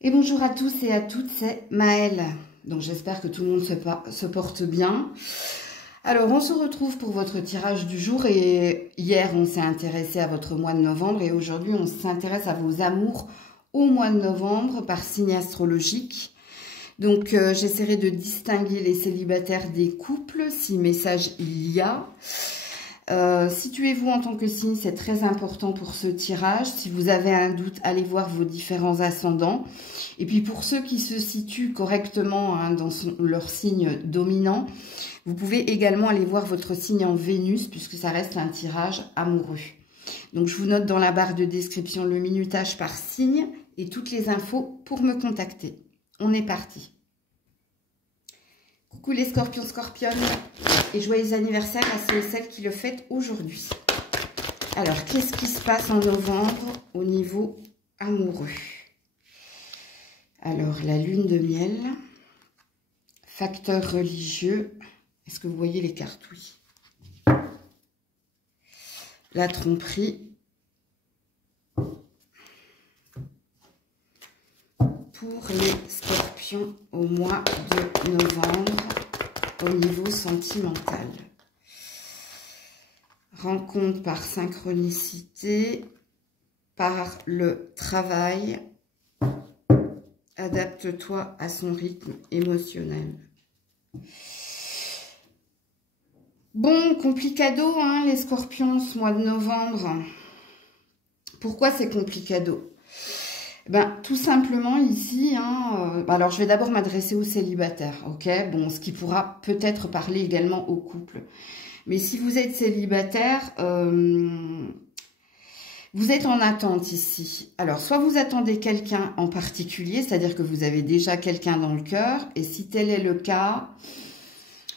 Et bonjour à tous et à toutes, c'est Maëlle. Donc j'espère que tout le monde se porte bien. Alors on se retrouve pour votre tirage du jour et hier on s'est intéressé à votre mois de novembre et aujourd'hui on s'intéresse à vos amours au mois de novembre par signe astrologique. Donc j'essaierai de distinguer les célibataires des couples si message il y a. Situez-vous en tant que signe, c'est très important pour ce tirage. Si vous avez un doute, allez voir vos différents ascendants. Et puis pour ceux qui se situent correctement dans leur signe dominant, vous pouvez également aller voir votre signe en Vénus puisque ça reste un tirage amoureux. Donc je vous note dans la barre de description le minutage par signe et toutes les infos pour me contacter. On est parti. Coucou les scorpions, scorpionnes et joyeux anniversaire à ceux et celles qui le fêtent aujourd'hui. Alors, qu'est-ce qui se passe en novembre au niveau amoureux? Alors, la lune de miel, facteur religieux, est-ce que vous voyez les cartes? Oui. La tromperie, pour les scorpions au mois de novembre au niveau sentimental. Rencontre par synchronicité, par le travail. Adapte-toi à son rythme émotionnel. Bon, complicado, hein, les scorpions, ce mois de novembre. Pourquoi c'est complicado? Ben, tout simplement ici, alors je vais d'abord m'adresser aux célibataires, ok? Bon, ce qui pourra peut-être parler également aux couples. Mais si vous êtes célibataire, vous êtes en attente ici. Alors, soit vous attendez quelqu'un en particulier, c'est-à-dire que vous avez déjà quelqu'un dans le cœur, et si tel est le cas,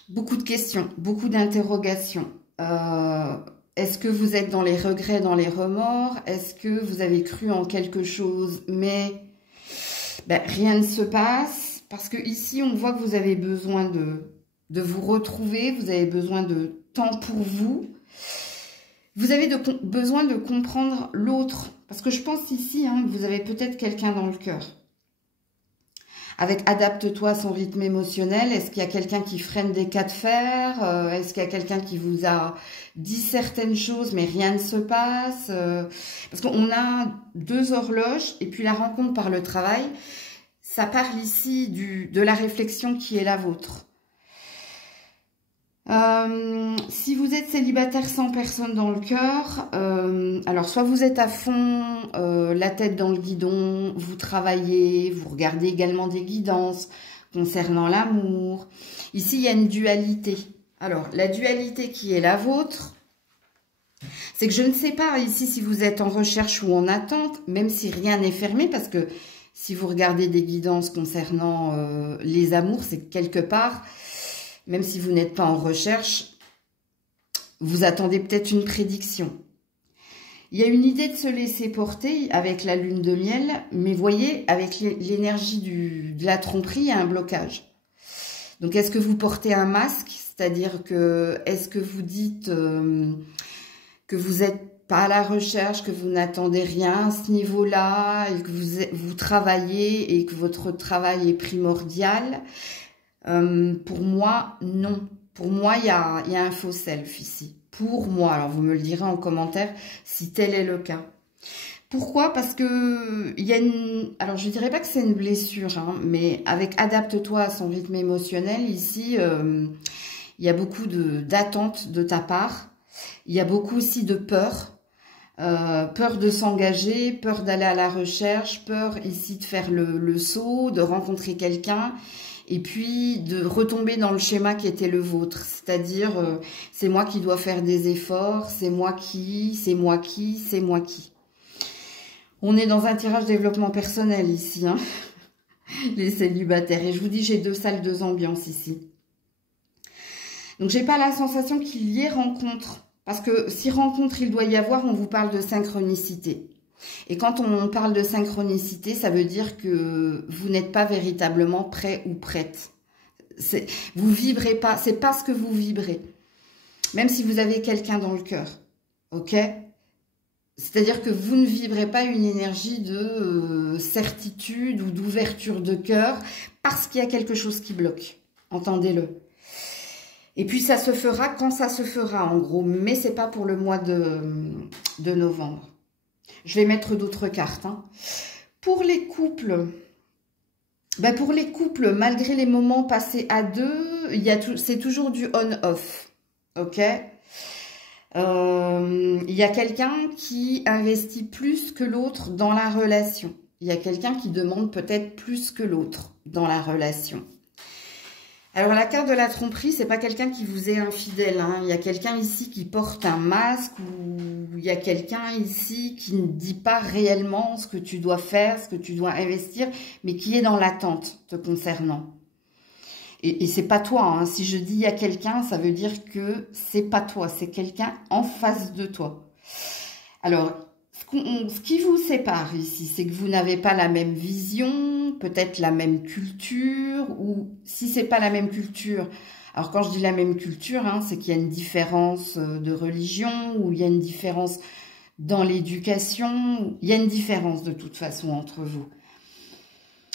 beaucoup de questions, beaucoup d'interrogations. Est-ce que vous êtes dans les regrets, dans les remords? Est-ce que vous avez cru en quelque chose, mais rien ne se passe? Parce que ici, on voit que vous avez besoin de vous retrouver, vous avez besoin de temps pour vous. Vous avez besoin de comprendre l'autre. Parce que je pense ici, que vous avez peut-être quelqu'un dans le cœur. Avec adapte-toi à son rythme émotionnel, est-ce qu'il y a quelqu'un qui freine des cas de fer? Est-ce qu'il y a quelqu'un qui vous a dit certaines choses mais rien ne se passe? Parce qu'on a deux horloges et puis la rencontre par le travail, ça parle ici de la réflexion qui est la vôtre. Si vous êtes célibataire sans personne dans le cœur, alors soit vous êtes à fond, la tête dans le guidon, vous travaillez, vous regardez également des guidances concernant l'amour. Ici, il y a une dualité. Alors, la dualité qui est la vôtre, c'est que je ne sais pas ici si vous êtes en recherche ou en attente, même si rien n'est fermé, parce que si vous regardez des guidances concernant les amours, c'est que quelque part, même si vous n'êtes pas en recherche, vous attendez peut-être une prédiction. Il y a une idée de se laisser porter avec la lune de miel, mais voyez, avec l'énergie de la tromperie, il y a un blocage. Donc, est-ce que vous portez un masque? C'est-à-dire que, est-ce que vous dites que vous n'êtes pas à la recherche, que vous n'attendez rien à ce niveau-là, et que vous travaillez et que votre travail est primordial? Pour moi, non. Pour moi, il y a un faux self ici. Pour moi, alors vous me le direz en commentaire si tel est le cas. Pourquoi? Parce que il y a une... Alors, je ne dirais pas que c'est une blessure, mais avec adapte-toi à son rythme émotionnel, ici, il y a beaucoup d'attentes de ta part. Il y a beaucoup aussi de peur. Peur de s'engager, peur d'aller à la recherche, peur ici de faire le saut, de rencontrer quelqu'un. Et puis, de retomber dans le schéma qui était le vôtre. C'est-à-dire, c'est moi qui dois faire des efforts, c'est moi qui, c'est moi qui, c'est moi qui. On est dans un tirage développement personnel ici, les célibataires. Et je vous dis, j'ai deux salles, deux ambiances ici. Donc, j'ai pas la sensation qu'il y ait rencontre. Parce que si rencontre il doit y avoir, on vous parle de synchronicité. Et quand on parle de synchronicité, ça veut dire que vous n'êtes pas véritablement prêt ou prête. Vous vibrez pas, c'est pas ce que vous vibrez. Même si vous avez quelqu'un dans le cœur, ok? C'est-à-dire que vous ne vibrez pas une énergie de certitude ou d'ouverture de cœur parce qu'il y a quelque chose qui bloque. Entendez-le. Et puis ça se fera quand ça se fera en gros, mais c'est pas pour le mois de novembre. Je vais mettre d'autres cartes. Hein. Pour les couples, malgré les moments passés à deux, c'est toujours du on-off. Ok ? Il y a quelqu'un qui investit plus que l'autre dans la relation. Il y a quelqu'un qui demande peut-être plus que l'autre dans la relation. Alors, la carte de la tromperie, c'est pas quelqu'un qui vous est infidèle. Hein. Il y a quelqu'un ici qui porte un masque ou il y a quelqu'un ici qui ne dit pas réellement ce que tu dois faire, ce que tu dois investir, mais qui est dans l'attente te concernant. Et c'est pas toi. Hein. Si je dis il y a quelqu'un, ça veut dire que c'est pas toi. C'est quelqu'un en face de toi. Alors, ce qui vous sépare ici, c'est que vous n'avez pas la même vision, peut-être la même culture, ou si c'est pas la même culture, alors quand je dis la même culture, hein, c'est qu'il y a une différence de religion, ou il y a une différence dans l'éducation, il y a une différence de toute façon entre vous.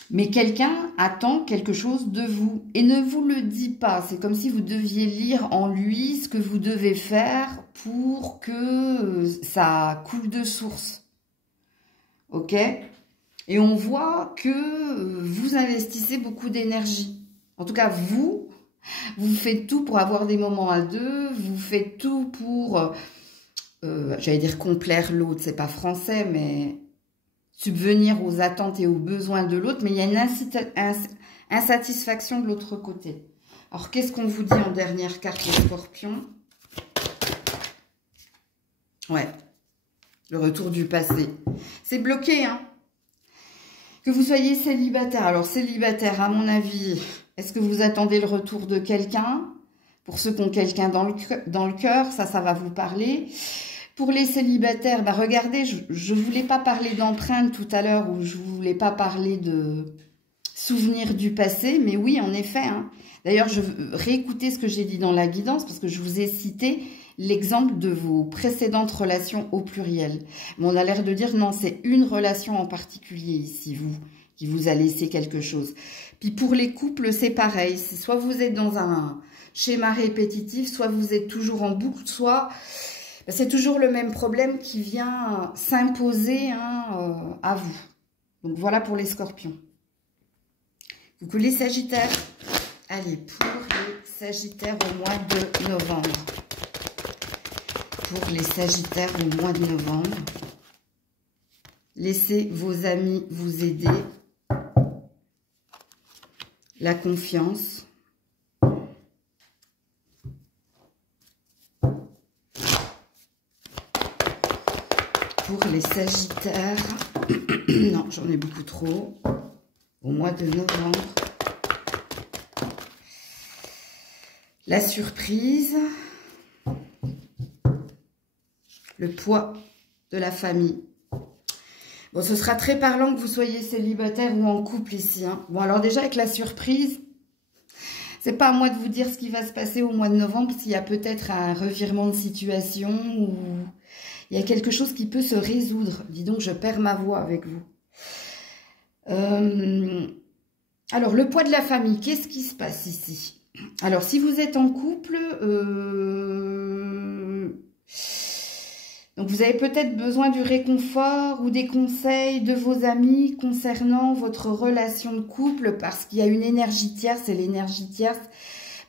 Mais quelqu'un attend quelque chose de vous et ne vous le dit pas. C'est comme si vous deviez lire en lui ce que vous devez faire pour que ça coule de source. Ok ? Et on voit que vous investissez beaucoup d'énergie. En tout cas, vous faites tout pour avoir des moments à deux. Vous faites tout pour, j'allais dire complaire l'autre. C'est pas français, mais subvenir aux attentes et aux besoins de l'autre, mais il y a une insatisfaction de l'autre côté. Alors, qu'est-ce qu'on vous dit en dernière carte, les scorpions? Ouais, le retour du passé. C'est bloqué, hein. Que vous soyez célibataire. Alors, célibataire, à mon avis, est-ce que vous attendez le retour de quelqu'un? Pour ceux qui ont quelqu'un dans le cœur, ça va vous parler. Pour les célibataires, bah regardez, je ne voulais pas parler d'empreinte tout à l'heure, ou je ne voulais pas parler de souvenirs du passé, mais oui, en effet. Hein. D'ailleurs, je veux réécouter ce que j'ai dit dans la guidance, parce que je vous ai cité l'exemple de vos précédentes relations au pluriel. Mais on a l'air de dire, non, c'est une relation en particulier ici, qui vous a laissé quelque chose. Puis pour les couples, c'est pareil. Soit vous êtes dans un schéma répétitif, soit vous êtes toujours en boucle, soit c'est toujours le même problème qui vient s'imposer hein, à vous. Donc voilà pour les scorpions. Coucou les sagittaires. Allez, pour les sagittaires au mois de novembre. Pour les sagittaires au mois de novembre. Laissez vos amis vous aider. La confiance. Pour les sagittaires, non, j'en ai beaucoup trop, au mois de novembre. La surprise, le poids de la famille. Bon, ce sera très parlant que vous soyez célibataire ou en couple ici. Hein. Bon, alors déjà, avec la surprise, c'est pas à moi de vous dire ce qui va se passer au mois de novembre, s'il y a peut-être un revirement de situation ou il y a quelque chose qui peut se résoudre. Dis donc, je perds ma voix avec vous. Alors, le poids de la famille, qu'est-ce qui se passe ici? Alors, si vous êtes en couple, donc vous avez peut-être besoin du réconfort ou des conseils de vos amis concernant votre relation de couple parce qu'il y a une énergie tierce et l'énergie tierce,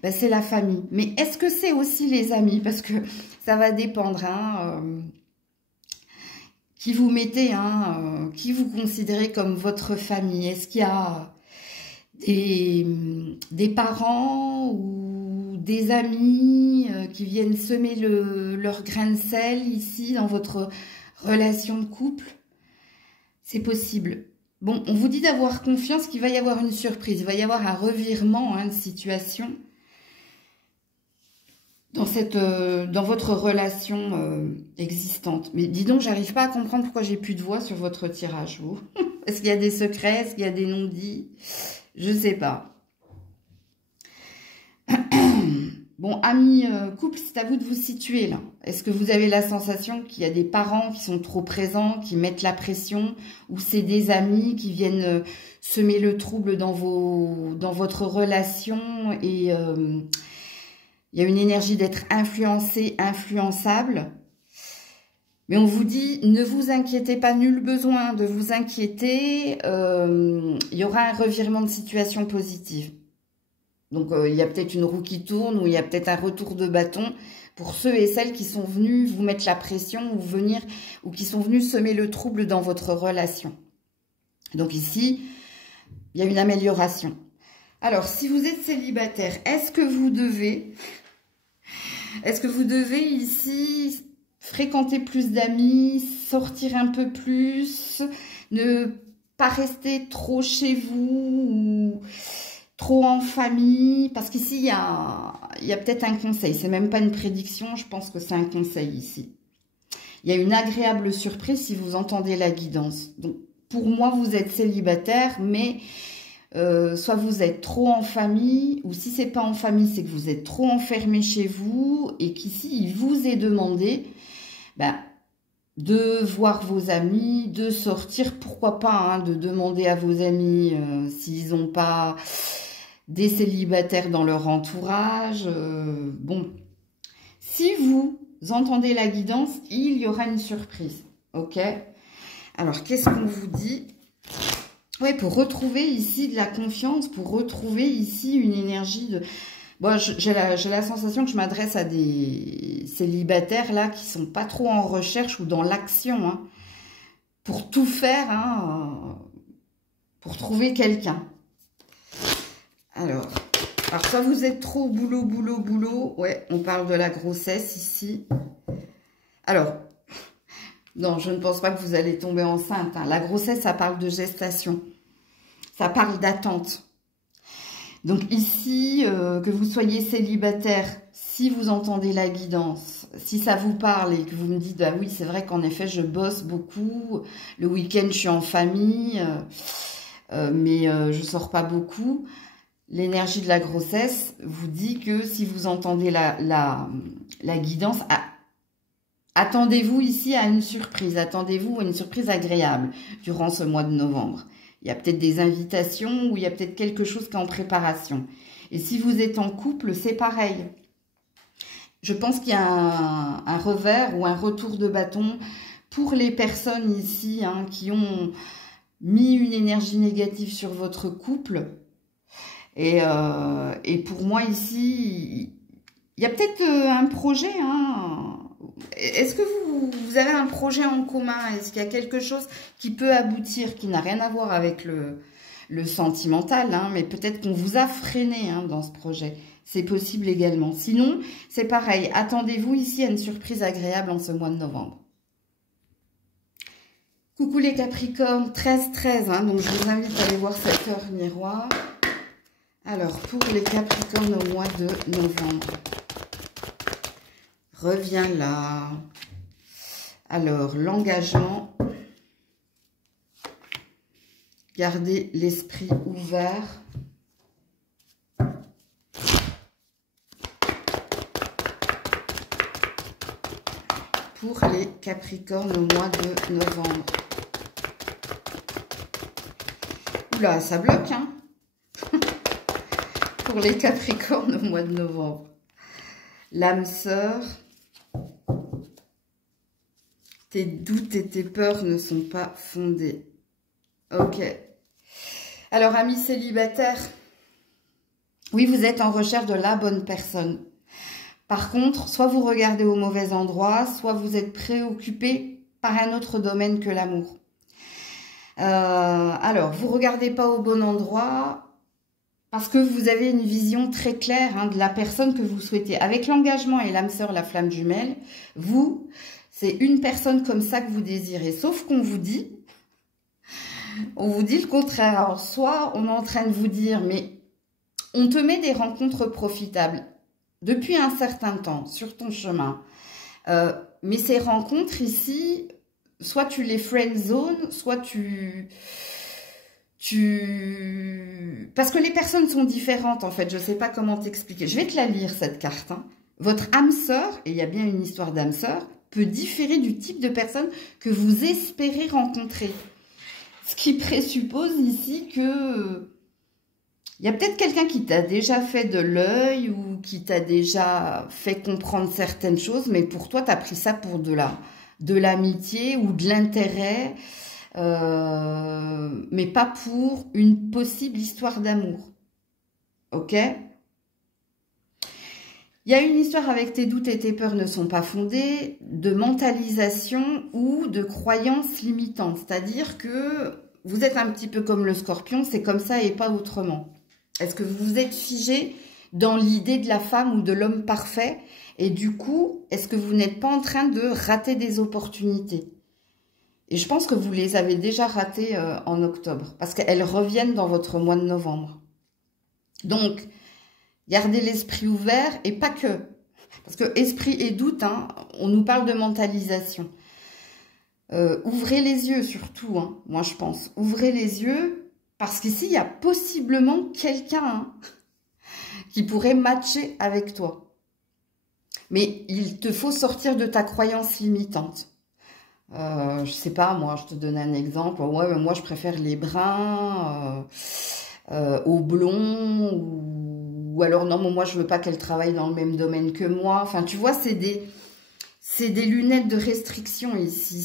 ben, c'est la famille. Mais est-ce que c'est aussi les amis? Parce que ça va dépendre, hein, qui vous mettez, hein, qui vous considérez comme votre famille. Est-ce qu'il y a des parents ou des amis qui viennent semer leur grain de sel ici dans votre relation de couple? C'est possible. Bon, on vous dit d'avoir confiance qu'il va y avoir une surprise. Il va y avoir un revirement hein, de situation dans votre relation existante. Mais dis donc, j'arrive pas à comprendre pourquoi j'ai plus de voix sur votre tirage, vous. Est-ce qu'il y a des secrets? Est-ce qu'il y a des non-dits? Je sais pas. Bon, amis, couple, c'est à vous de vous situer là. Est-ce que vous avez la sensation qu'il y a des parents qui sont trop présents, qui mettent la pression, ou c'est des amis qui viennent semer le trouble dans votre relation et il y a une énergie d'être influencé, influençable. Mais on vous dit, ne vous inquiétez pas, nul besoin de vous inquiéter, il y aura un revirement de situation positive. Donc, il y a peut-être une roue qui tourne ou il y a peut-être un retour de bâton pour ceux et celles qui sont venus vous mettre la pression ou qui sont venus semer le trouble dans votre relation. Donc ici, il y a une amélioration. Alors, si vous êtes célibataire, est-ce que vous devez ici fréquenter plus d'amis, sortir un peu plus, ne pas rester trop chez vous ou trop en famille, parce qu'ici, il y a peut-être un conseil. C'est même pas une prédiction, je pense que c'est un conseil ici. Il y a une agréable surprise si vous entendez la guidance. Donc, pour moi, vous êtes célibataire, mais soit vous êtes trop en famille, ou si c'est pas en famille, c'est que vous êtes trop enfermé chez vous, et qu'ici, il vous est demandé de voir vos amis, de sortir, pourquoi pas, hein, de demander à vos amis s'ils n'ont pas des célibataires dans leur entourage. Bon, si vous entendez la guidance, il y aura une surprise, ok? Alors, qu'est-ce qu'on vous dit? Oui, pour retrouver ici de la confiance, pour retrouver ici une énergie de... Bon, j'ai la sensation que je m'adresse à des célibataires là qui sont pas trop en recherche ou dans l'action, hein, pour tout faire, hein, pour trouver quelqu'un. Alors, soit vous êtes trop boulot, boulot, boulot. Ouais, on parle de la grossesse ici. Alors, non, je ne pense pas que vous allez tomber enceinte, hein. La grossesse, ça parle de gestation. Ça parle d'attente. Donc ici, que vous soyez célibataire, si vous entendez la guidance, si ça vous parle et que vous me dites, ah oui, c'est vrai qu'en effet, je bosse beaucoup, le week-end, je suis en famille, mais je sors pas beaucoup. L'énergie de la grossesse vous dit que si vous entendez la guidance, attendez-vous ici à une surprise, attendez-vous à une surprise agréable durant ce mois de novembre. Il y a peut-être des invitations ou il y a peut-être quelque chose qui est en préparation. Et si vous êtes en couple, c'est pareil. Je pense qu'il y a un revers ou un retour de bâton pour les personnes ici, hein, qui ont mis une énergie négative sur votre couple. Et pour moi ici, il y a peut-être un projet, hein. Est-ce que vous avez un projet en commun? Est-ce qu'il y a quelque chose qui peut aboutir, qui n'a rien à voir avec le sentimental, hein, mais peut-être qu'on vous a freiné, hein, dans ce projet. C'est possible également. Sinon, c'est pareil. Attendez-vous ici à une surprise agréable en ce mois de novembre. Coucou les Capricornes, 13-13, hein, donc je vous invite à aller voir cette heure miroir. Alors, pour les Capricornes au mois de novembre. Reviens là. Alors, l'engagement. Gardez l'esprit ouvert. Pour les Capricornes au mois de novembre. Oula, ça bloque, hein. Pour les Capricornes au mois de novembre. L'âme sœur. Tes doutes et tes peurs ne sont pas fondés. Ok. Alors, amis célibataires, oui, vous êtes en recherche de la bonne personne. Par contre, soit vous regardez au mauvais endroit, soit vous êtes préoccupé par un autre domaine que l'amour. Alors, vous regardez pas au bon endroit parce que vous avez une vision très claire, hein, de la personne que vous souhaitez. Avec l'engagement et l'âme sœur, la flamme jumelle, c'est une personne comme ça que vous désirez. Sauf qu'on vous dit le contraire. Alors, soit on est en train de vous dire, mais on te met des rencontres profitables depuis un certain temps sur ton chemin. Mais ces rencontres ici, soit tu les friend zone, soit tu Parce que les personnes sont différentes, en fait. Je ne sais pas comment t'expliquer. Je vais te la lire, cette carte. Hein. Votre âme sœur, et il y a bien une histoire d'âme sœur, peut différer du type de personne que vous espérez rencontrer. Ce qui présuppose ici que... il y a peut-être quelqu'un qui t'a déjà fait de l'œil ou qui t'a déjà fait comprendre certaines choses, mais pour toi, tu as pris ça pour de l'amitié ou de l'intérêt, mais pas pour une possible histoire d'amour. Ok ? Il y a une histoire avec tes doutes et tes peurs ne sont pas fondées, de mentalisation ou de croyances limitantes. C'est-à-dire que vous êtes un petit peu comme le scorpion, c'est comme ça et pas autrement. Est-ce que vous vous êtes figé dans l'idée de la femme ou de l'homme parfait? Et du coup, est-ce que vous n'êtes pas en train de rater des opportunités? Et je pense que vous les avez déjà ratées en octobre, parce qu'elles reviennent dans votre mois de novembre. Donc, gardez l'esprit ouvert et pas que. Parce que esprit et doute, hein, on nous parle de mentalisation. Ouvrez les yeux surtout, hein, moi je pense. Ouvrez les yeux, parce qu'ici, il y a possiblement quelqu'un hein, qui pourrait matcher avec toi. Mais il te faut sortir de ta croyance limitante. Je sais pas, moi, je te donne un exemple. Ouais, mais moi, je préfère les bruns aux blonds ou alors non, mais moi, je veux pas qu'elle travaille dans le même domaine que moi. Enfin, tu vois, c'est des lunettes de restriction ici.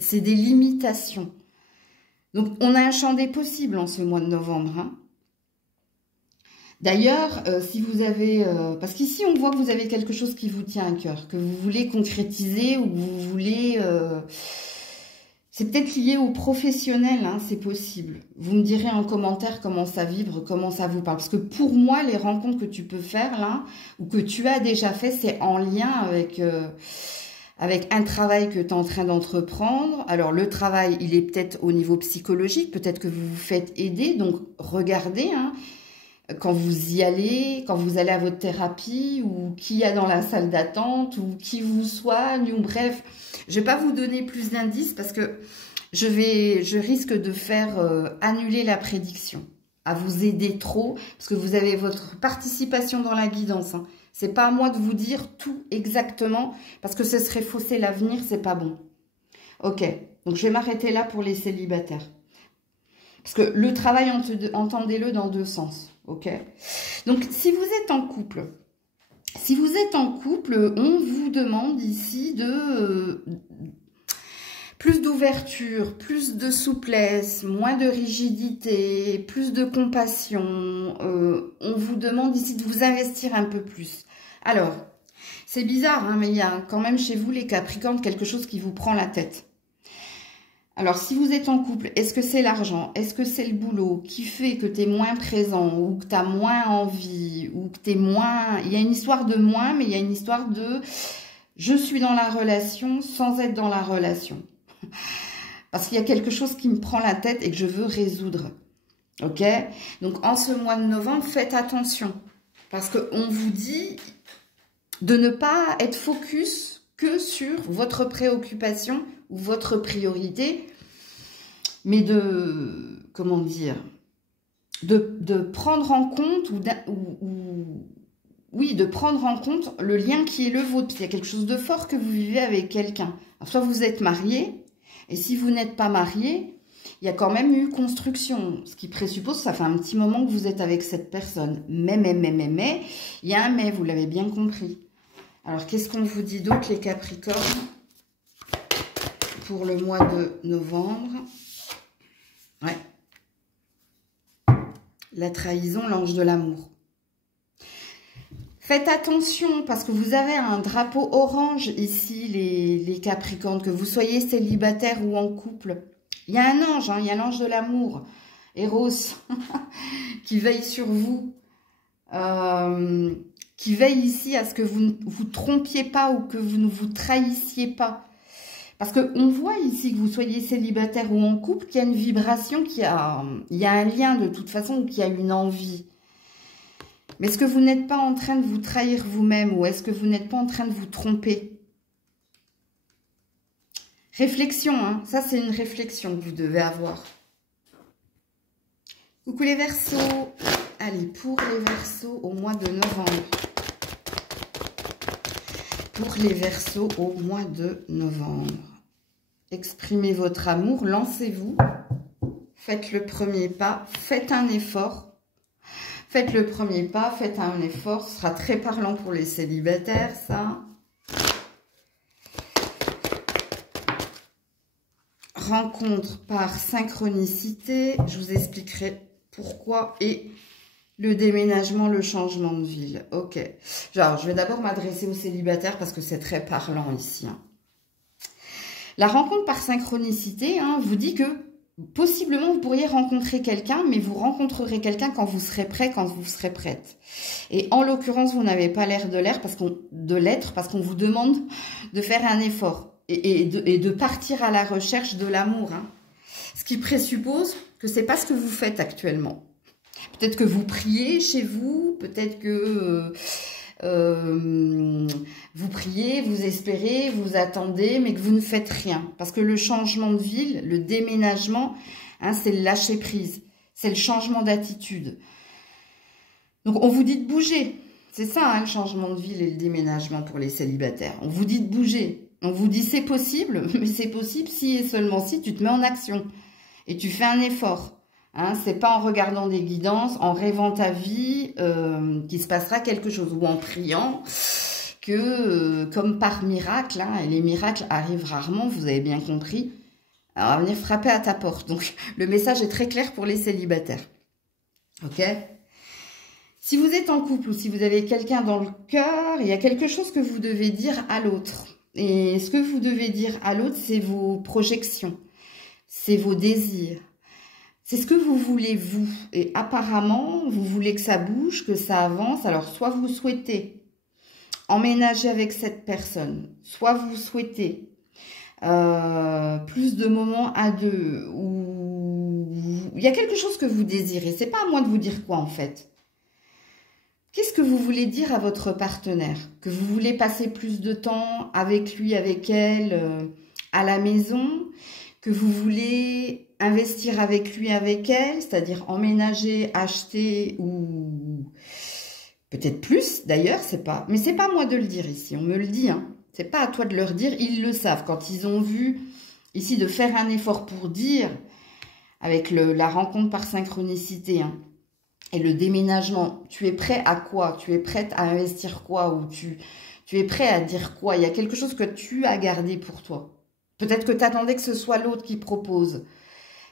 C'est des limitations. Donc, on a un champ des possibles en ce mois de novembre. Hein. D'ailleurs, si vous avez... parce qu'ici, on voit que vous avez quelque chose qui vous tient à cœur, que vous voulez concrétiser ou que vous voulez... c'est peut-être lié au professionnel, hein, c'est possible. Vous me direz en commentaire comment ça vibre, comment ça vous parle. Parce que pour moi, les rencontres que tu peux faire là, ou que tu as déjà fait, c'est en lien avec un travail que tu es en train d'entreprendre. Alors, le travail, il est peut-être au niveau psychologique, peut-être que vous vous faites aider. Donc, regardez, hein, quand vous y allez, quand vous allez à votre thérapie, ou qui y a dans la salle d'attente, ou qui vous soigne, ou bref. Je vais pas vous donner plus d'indices parce que je risque de faire annuler la prédiction, à vous aider trop, parce que vous avez votre participation dans la guidance. Hein. C'est pas à moi de vous dire tout exactement, parce que ce serait fausser l'avenir, c'est pas bon. Ok, donc je vais m'arrêter là pour les célibataires. Parce que le travail, entendez-le dans deux sens. Ok. Donc, si vous êtes en couple, on vous demande ici de plus d'ouverture, plus de souplesse, moins de rigidité, plus de compassion. On vous demande ici de vous investir un peu plus. Alors, c'est bizarre, hein, mais il y a quand même chez vous, les Capricornes, quelque chose qui vous prend la tête. Alors, si vous êtes en couple, est-ce que c'est l'argent? Est-ce que c'est le boulot qui fait que tu es moins présent ou que tu as moins envie ou que tu es moins... Il y a une histoire de moins, mais il y a une histoire de je suis dans la relation sans être dans la relation. Parce qu'il y a quelque chose qui me prend la tête et que je veux résoudre. Ok? Donc, en ce mois de novembre, faites attention. Parce qu'on vous dit de ne pas être focus que sur votre préoccupation ou votre priorité, mais de, comment dire, de prendre en compte oui, de prendre en compte le lien qui est le vôtre. Il y a quelque chose de fort que vous vivez avec quelqu'un. Soit vous êtes marié, et si vous n'êtes pas marié, il y a quand même eu construction, ce qui présuppose que ça fait un petit moment que vous êtes avec cette personne. Mais, il y a un mais, vous l'avez bien compris. Alors, qu'est-ce qu'on vous dit d'autre, les Capricornes, pour le mois de novembre? Ouais. La trahison, l'ange de l'amour. Faites attention, parce que vous avez un drapeau orange ici, les Capricornes, que vous soyez célibataire ou en couple. Il y a un ange, hein, il y a l'ange de l'amour, Eros, qui veille sur vous. Qui veille ici à ce que vous ne vous trompiez pas ou que vous ne vous trahissiez pas. Parce qu'on voit ici que vous soyez célibataire ou en couple, qu'il y a une vibration, il y a un lien de toute façon, ou qu'il y a une envie. Mais est-ce que vous n'êtes pas en train de vous trahir vous-même ou est-ce que vous n'êtes pas en train de vous tromper? Réflexion, hein, ça c'est une réflexion que vous devez avoir. Coucou les Verseaux. Allez, pour les Verseaux au mois de novembre. Pour les Verseaux au mois de novembre. Exprimez votre amour, lancez-vous. Faites le premier pas, faites un effort. Faites le premier pas, faites un effort. Ce sera très parlant pour les célibataires, ça. Rencontre par synchronicité. Je vous expliquerai pourquoi. Et le déménagement, le changement de ville. Ok. Genre, je vais d'abord m'adresser aux célibataires parce que c'est très parlant ici. Hein. La rencontre par synchronicité vous dit que possiblement, vous pourriez rencontrer quelqu'un, mais vous rencontrerez quelqu'un quand vous serez prêt, quand vous serez prête. Et en l'occurrence, vous n'avez pas l'air de l'être parce qu'on vous demande de faire un effort et de partir à la recherche de l'amour. Hein. Ce qui présuppose que c'est pas ce que vous faites actuellement. Peut-être que vous priez chez vous, peut-être que vous priez, vous espérez, vous attendez, mais que vous ne faites rien. Parce que le changement de ville, le déménagement, c'est le lâcher prise. C'est le changement d'attitude. Donc, on vous dit de bouger. C'est ça, le changement de ville et le déménagement pour les célibataires. On vous dit de bouger. On vous dit c'est possible, mais c'est possible si et seulement si tu te mets en action. Et tu fais un effort. C'est pas en regardant des guidances, en rêvant ta vie, qu'il se passera quelque chose. Ou en priant que, comme par miracle, et les miracles arrivent rarement, vous avez bien compris, alors on va venir frapper à ta porte. Donc, le message est très clair pour les célibataires. Ok ? Si vous êtes en couple ou si vous avez quelqu'un dans le cœur, il y a quelque chose que vous devez dire à l'autre. Et ce que vous devez dire à l'autre, c'est vos projections, c'est vos désirs. C'est ce que vous voulez, vous. Et apparemment, vous voulez que ça bouge, que ça avance. Alors, soit vous souhaitez emménager avec cette personne, soit vous souhaitez plus de moments à deux, ou il y a quelque chose que vous désirez. C'est pas à moi de vous dire quoi, en fait. Qu'est-ce que vous voulez dire à votre partenaire? Que vous voulez passer plus de temps avec lui, avec elle, à la maison? Que vous voulez investir avec lui, avec elle, c'est-à-dire emménager, acheter ou peut-être plus d'ailleurs, c'est pas. Mais c'est pas à moi de le dire ici, on me le dit. C'est pas à toi de leur dire, ils le savent. Quand ils ont vu ici de faire un effort pour dire, avec la rencontre par synchronicité et le déménagement, tu es prêt à quoi? Tu es prête à investir quoi? Ou tu es prêt à dire quoi? Il y a quelque chose que tu as gardé pour toi. Peut-être que tu attendais que ce soit l'autre qui propose.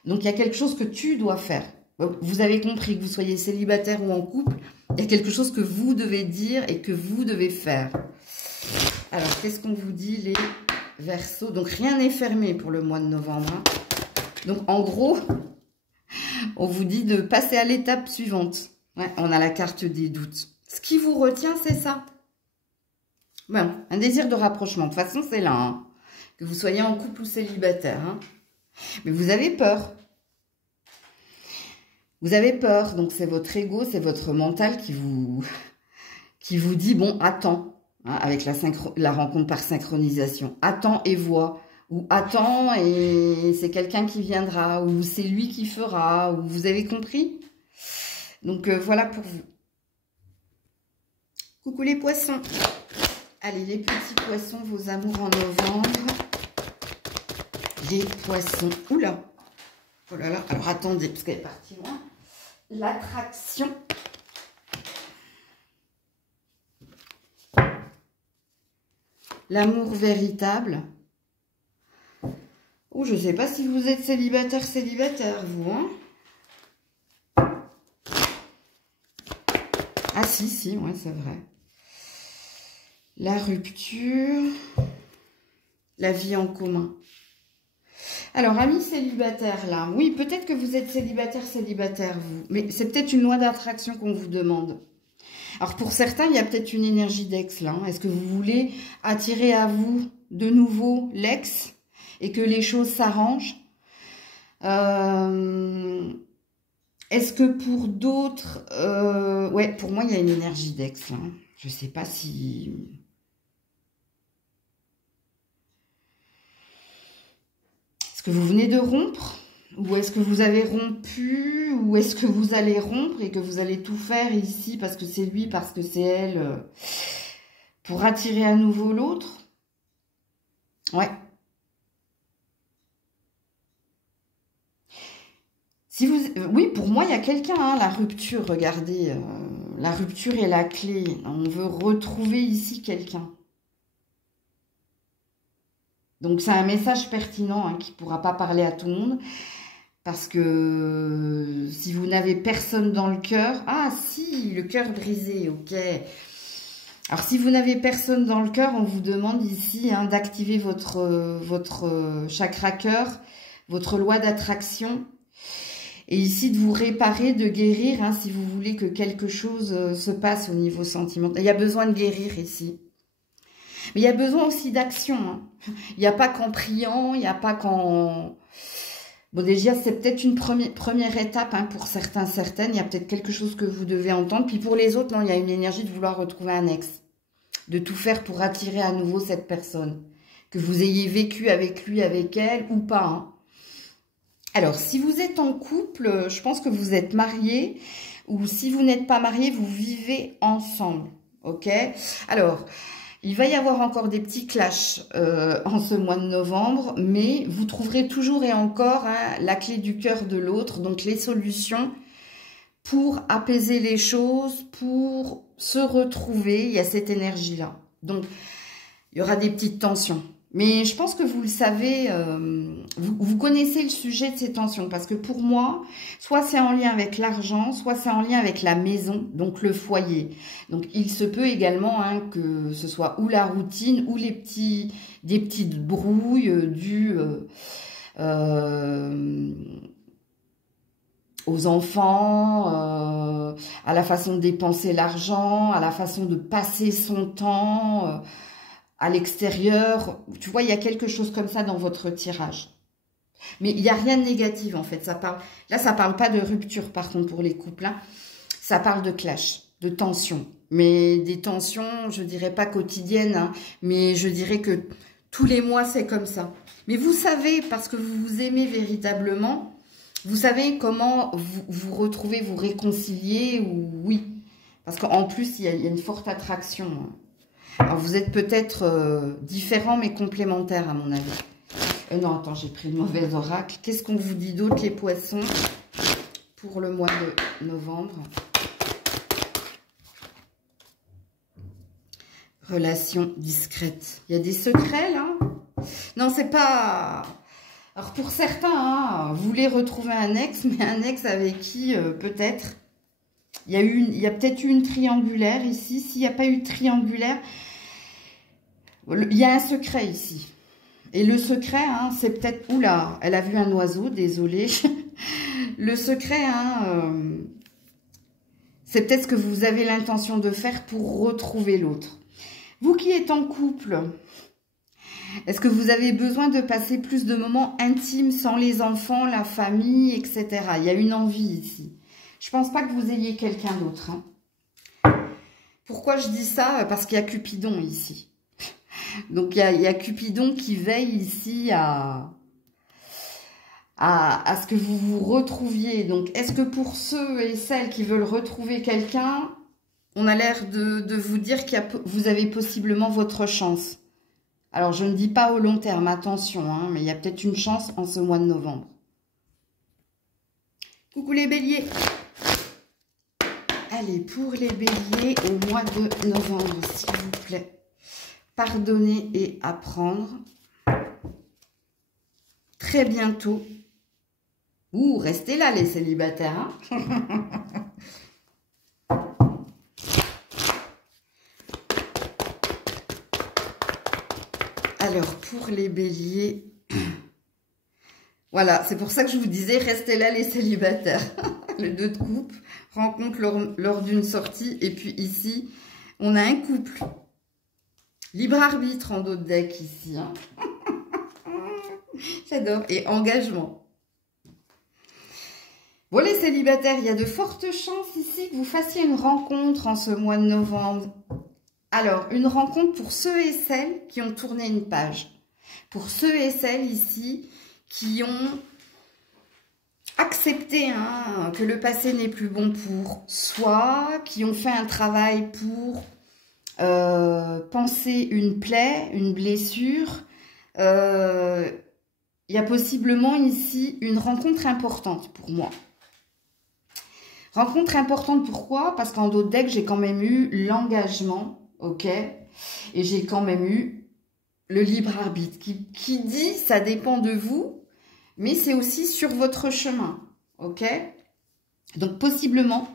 Donc, il y a quelque chose que tu dois faire. Vous avez compris, que vous soyez célibataire ou en couple, il y a quelque chose que vous devez dire et que vous devez faire. Alors, qu'est-ce qu'on vous dit, les Verseaux? Donc, rien n'est fermé pour le mois de novembre. Donc, en gros, on vous dit de passer à l'étape suivante. Ouais, on a la carte des doutes. Ce qui vous retient, c'est ça. Bon, un désir de rapprochement. De toute façon, c'est là, que vous soyez en couple ou célibataire. Mais vous avez peur. Vous avez peur. Donc, c'est votre ego, c'est votre mental qui vous dit, bon, attends. Avec la rencontre par synchronisation. Attends et vois. Ou attends et c'est quelqu'un qui viendra. Ou c'est lui qui fera. Ou vous avez compris? Donc, voilà pour vous. Coucou les poissons. Allez, les petits poissons, vos amours en novembre. Les poissons. Oula. Oh là là. Alors, attendez, parce qu'elle est partie loin. L'attraction. L'amour véritable. Oh, je ne sais pas si vous êtes célibataire, vous, Ah, si, ouais, c'est vrai. La rupture. La vie en commun. Alors, amis célibataires, là. Oui, peut-être que vous êtes célibataire, vous. Mais c'est peut-être une loi d'attraction qu'on vous demande. Alors, pour certains, il y a peut-être une énergie d'ex, là. Est-ce que vous voulez attirer à vous, de nouveau, l'ex et que les choses s'arrangent? Est-ce que pour d'autres... ouais, pour moi, il y a une énergie d'ex, là. Je ne sais pas si... Est-ce que vous venez de rompre? Ou est-ce que vous avez rompu? Ou est-ce que vous allez rompre et que vous allez tout faire ici parce que c'est lui, parce que c'est elle, pour attirer à nouveau l'autre? Ouais. Si vous, oui, pour moi, il y a quelqu'un, hein, la rupture, regardez, la rupture est la clé. On veut retrouver ici quelqu'un. Donc, c'est un message pertinent, hein, qui ne pourra pas parler à tout le monde. Parce que si vous n'avez personne dans le cœur... Ah, si, le cœur brisé, ok. Alors, si vous n'avez personne dans le cœur, on vous demande ici, hein, d'activer votre chakra cœur, votre loi d'attraction. Et ici, de vous réparer, de guérir, hein, si vous voulez que quelque chose se passe au niveau sentimental. Il y a besoin de guérir ici. Mais il y a besoin aussi d'action. Hein. Il n'y a pas qu'en priant, il n'y a pas qu'en... Bon, déjà, c'est peut-être une première étape, hein, pour certains, certaines. Il y a peut-être quelque chose que vous devez entendre. Puis pour les autres, non, il y a une énergie de vouloir retrouver un ex. De tout faire pour attirer à nouveau cette personne. Que vous ayez vécu avec lui, avec elle ou pas. Hein. Alors, si vous êtes en couple, je pense que vous êtes marié. Ou si vous n'êtes pas marié, vous vivez ensemble. Ok? Alors... Il va y avoir encore des petits clashs en ce mois de novembre, mais vous trouverez toujours et encore, hein, la clé du cœur de l'autre, donc les solutions pour apaiser les choses, pour se retrouver. Il y a cette énergie-là. Donc, il y aura des petites tensions. Mais je pense que vous le savez, vous connaissez le sujet de ces tensions. Parce que pour moi, soit c'est en lien avec l'argent, soit c'est en lien avec la maison, donc le foyer. Donc il se peut également, hein, que ce soit ou la routine, ou des petites brouilles dues aux enfants, à la façon de dépenser l'argent, à la façon de passer son temps... à l'extérieur, tu vois, il y a quelque chose comme ça dans votre tirage. Mais il n'y a rien de négatif, en fait. Là, ça ne parle pas de rupture, par contre, pour les couples. Hein. Ça parle de clash, de tension. Mais des tensions, je ne dirais pas quotidiennes, hein, mais je dirais que tous les mois, c'est comme ça. Mais vous savez, parce que vous vous aimez véritablement, vous savez comment vous retrouver, vous réconcilier, ou oui. Parce qu'en plus, il y a une forte attraction, hein. Alors, vous êtes peut-être différents, mais complémentaires, à mon avis. Non, attends, j'ai pris le mauvais oracle. Qu'est-ce qu'on vous dit d'autre, les poissons, pour le mois de novembre? Relation discrète. Il y a des secrets, là? Non, c'est pas... Alors, pour certains, hein, vous voulez retrouver un ex, mais un ex avec qui, peut-être... Il y a peut-être eu une triangulaire ici. S'il n'y a pas eu de triangulaire, il y a un secret ici. Et le secret, hein, c'est peut-être... Oula, elle a vu un oiseau, désolée. Le secret, hein, c'est peut-être ce que vous avez l'intention de faire pour retrouver l'autre. Vous qui êtes en couple, est-ce que vous avez besoin de passer plus de moments intimes sans les enfants, la famille, etc. Il y a une envie ici. Je ne pense pas que vous ayez quelqu'un d'autre. Hein. Pourquoi je dis ça? Parce qu'il y a Cupidon ici. Donc, il y a Cupidon qui veille ici à ce que vous vous retrouviez. Donc, est-ce que pour ceux et celles qui veulent retrouver quelqu'un, on a l'air de vous dire que vous avez possiblement votre chance? Alors, je ne dis pas au long terme, attention, hein, mais il y a peut-être une chance en ce mois de novembre. Coucou les béliers! Allez, pour les béliers, au mois de novembre, s'il vous plaît. Pardonner et apprendre. Très bientôt. Ouh, restez là les célibataires. Hein. Alors, pour les béliers... Voilà, c'est pour ça que je vous disais, restez là les célibataires. Le 2 de coupe, rencontre lors d'une sortie. Et puis ici, on a un couple. Libre arbitre en d'autres decks ici. Hein. J'adore. Et engagement. Bon, les célibataires, il y a de fortes chances ici que vous fassiez une rencontre en ce mois de novembre. Alors, une rencontre pour ceux et celles qui ont tourné une page. Pour ceux et celles ici qui ont accepté hein, que le passé n'est plus bon pour soi, qui ont fait un travail pour penser une plaie, une blessure. Il y a possiblement ici une rencontre importante pour moi. Rencontre importante, pourquoi? Parce qu'en d'autres decks, j'ai quand même eu l'engagement, ok? Et j'ai quand même eu le libre arbitre qui dit ça dépend de vous, mais c'est aussi sur votre chemin, ok? Donc possiblement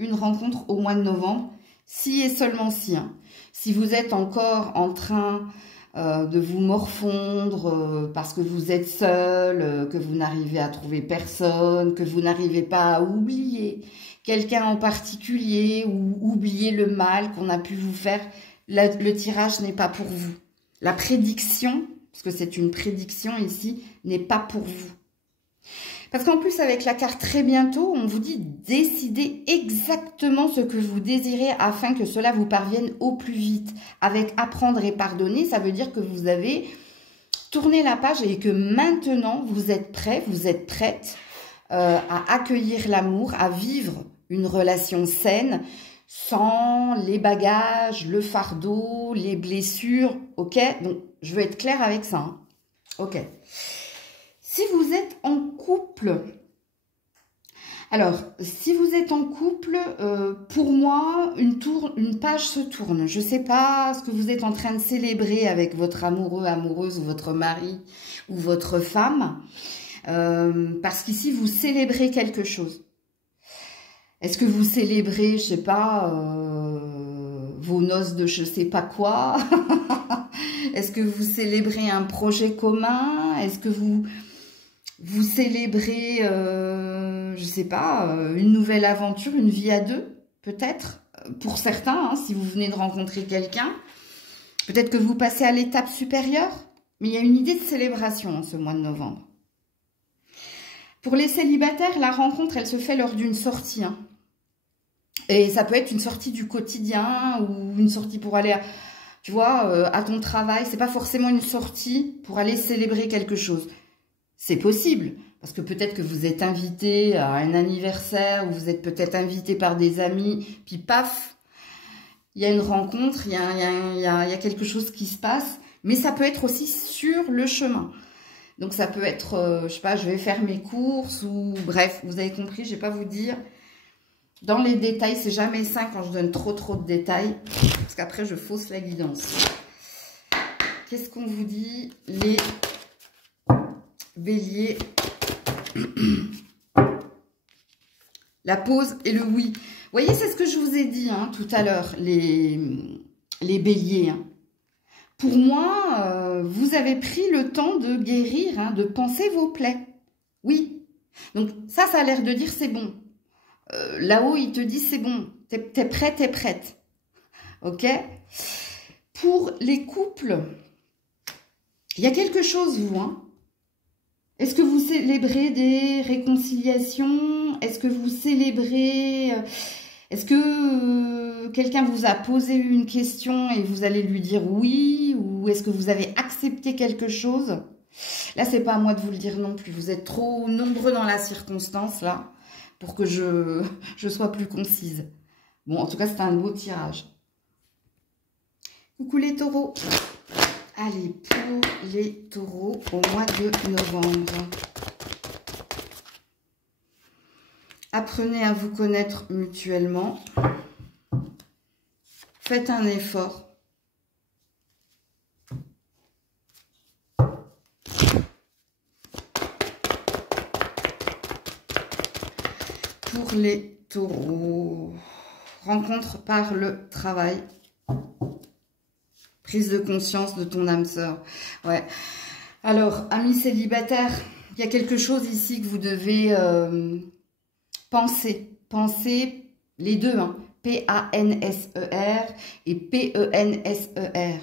une rencontre au mois de novembre, si et seulement si. Hein. Si vous êtes encore en train de vous morfondre parce que vous êtes seul, que vous n'arrivez à trouver personne, que vous n'arrivez pas à oublier quelqu'un en particulier ou oublier le mal qu'on a pu vous faire, le tirage n'est pas pour vous. La prédiction, parce que c'est une prédiction ici, n'est pas pour vous. Parce qu'en plus, avec la carte très bientôt, on vous dit décidez exactement ce que vous désirez afin que cela vous parvienne au plus vite. Avec apprendre et pardonner, ça veut dire que vous avez tourné la page et que maintenant, vous êtes prêt, vous êtes prête à accueillir l'amour, à vivre une relation saine, sans les bagages, le fardeau, les blessures, ok? Donc, je veux être claire avec ça, hein. Ok. Si vous êtes en couple, alors, si vous êtes en couple, pour moi, une page se tourne. Je ne sais pas ce que vous êtes en train de célébrer avec votre amoureux, amoureuse, ou votre mari, ou votre femme, parce qu'ici, vous célébrez quelque chose. Est-ce que vous célébrez, je sais pas, vos noces de je sais pas quoi? Est-ce que vous célébrez un projet commun? Est-ce que vous célébrez, je sais pas, une nouvelle aventure, une vie à deux, peut-être? Pour certains, hein, si vous venez de rencontrer quelqu'un. Peut-être que vous passez à l'étape supérieure. Mais il y a une idée de célébration en ce mois de novembre. Pour les célibataires, la rencontre, elle se fait lors d'une sortie, hein. Et ça peut être une sortie du quotidien ou une sortie pour aller, tu vois, à ton travail. C'est pas forcément une sortie pour aller célébrer quelque chose. C'est possible, parce que peut-être que vous êtes invité à un anniversaire ou vous êtes peut-être invité par des amis, puis paf, il y a une rencontre, il y a quelque chose qui se passe. Mais ça peut être aussi sur le chemin. Donc ça peut être, je sais pas, je vais faire mes courses ou bref, vous avez compris, je vais pas vous dire. Dans les détails, c'est jamais sain quand je donne trop de détails, parce qu'après je fausse la guidance. Qu'est-ce qu'on vous dit, les béliers? La pause et le oui. Vous voyez, c'est ce que je vous ai dit hein, tout à l'heure, les béliers. Hein. Pour moi, vous avez pris le temps de guérir, hein, de panser vos plaies. Oui. Donc ça a l'air de dire c'est bon. Là-haut, il te dit c'est bon, t'es prêt, t'es prête. Ok? Pour les couples, il y a quelque chose, vous. Hein? Est-ce que vous célébrez des réconciliations? Est-ce que vous célébrez... Est-ce que quelqu'un vous a posé une question et vous allez lui dire oui? Ou est-ce que vous avez accepté quelque chose? Là, c'est pas à moi de vous le dire non plus. Vous êtes trop nombreux dans la circonstance, là, pour que je sois plus concise. Bon, en tout cas, c'est un beau tirage. Coucou les taureaux. Allez, pour les taureaux au mois de novembre. Apprenez à vous connaître mutuellement. Faites un effort. Pour les taureaux, rencontre par le travail. Prise de conscience de ton âme sœur. Ouais. Alors, amis célibataires, il y a quelque chose ici que vous devez penser. Penser les deux, hein. P-A-N-S-E-R et P-E-N-S-E-R.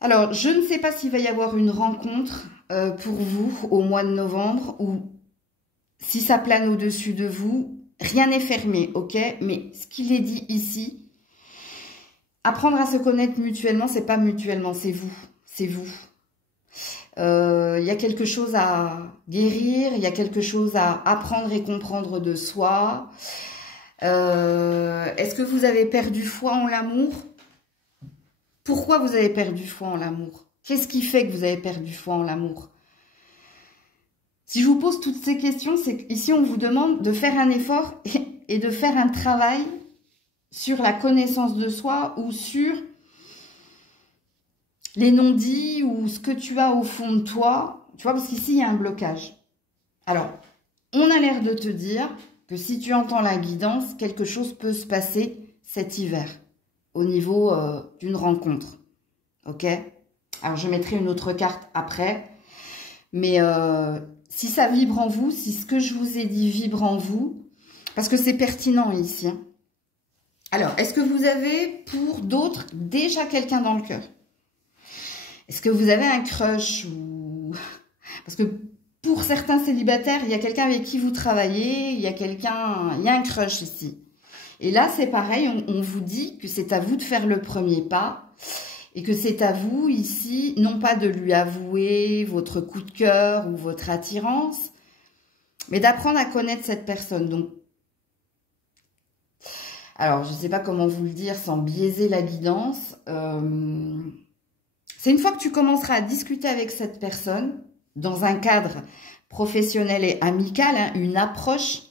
Alors, je ne sais pas s'il va y avoir une rencontre pour vous au mois de novembre ou si ça plane au-dessus de vous. Rien n'est fermé, ok? Mais ce qu'il est dit ici, apprendre à se connaître mutuellement, c'est pas mutuellement, c'est vous. C'est vous. Il y a quelque chose à guérir, il y a quelque chose à apprendre et comprendre de soi. Est-ce que vous avez perdu foi en l'amour? Pourquoi vous avez perdu foi en l'amour? Qu'est-ce qui fait que vous avez perdu foi en l'amour? Si je vous pose toutes ces questions, c'est qu'ici on vous demande de faire un effort et de faire un travail sur la connaissance de soi ou sur les non-dits ou ce que tu as au fond de toi. Tu vois, parce qu'ici, il y a un blocage. Alors, on a l'air de te dire que si tu entends la guidance, quelque chose peut se passer cet hiver au niveau d'une rencontre. Ok? Alors, je mettrai une autre carte après. Mais si ça vibre en vous, si ce que je vous ai dit vibre en vous, parce que c'est pertinent ici. Hein. Alors, est-ce que vous avez pour d'autres déjà quelqu'un dans le cœur? Est-ce que vous avez un crush ou... Parce que pour certains célibataires, il y a quelqu'un avec qui vous travaillez, il y a un crush ici. Et là, c'est pareil, on vous dit que c'est à vous de faire le premier pas et que c'est à vous ici, non pas de lui avouer votre coup de cœur ou votre attirance, mais d'apprendre à connaître cette personne. Donc, alors, je ne sais pas comment vous le dire sans biaiser la guidance. C'est une fois que tu commenceras à discuter avec cette personne, dans un cadre professionnel et amical, hein, une approche,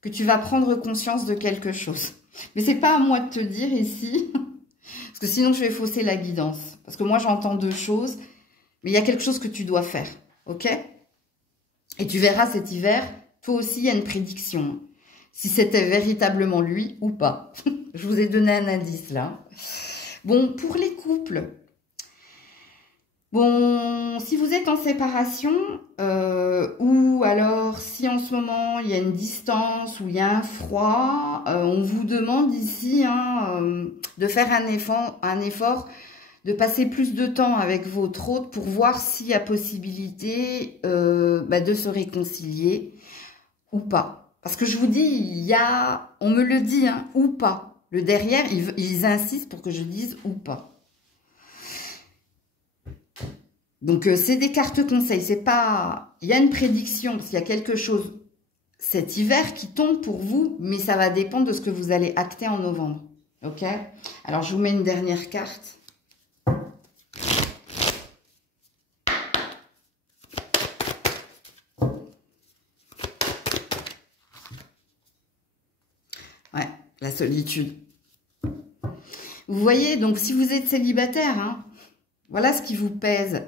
que tu vas prendre conscience de quelque chose. Mais c'est pas à moi de te dire ici, parce que sinon je vais fausser la guidance. Parce que moi j'entends deux choses, mais il y a quelque chose que tu dois faire, ok? Et tu verras cet hiver, toi aussi il y a une prédiction. Si c'était véritablement lui ou pas. Je vous ai donné un indice là. Bon, pour les couples... Bon, si vous êtes en séparation, ou alors si en ce moment il y a une distance ou il y a un froid, on vous demande ici hein, de faire un effort, de passer plus de temps avec votre hôte pour voir s'il y a possibilité de se réconcilier ou pas. Parce que je vous dis, on me le dit, hein, ou pas. Le derrière, ils insistent pour que je dise ou pas. Donc, c'est des cartes conseils. C'est pas... Il y a une prédiction, parce qu'il y a quelque chose cet hiver qui tombe pour vous, mais ça va dépendre de ce que vous allez acter en novembre. Ok? Alors, je vous mets une dernière carte. Ouais, la solitude. Vous voyez, donc, si vous êtes célibataire, hein, voilà ce qui vous pèse.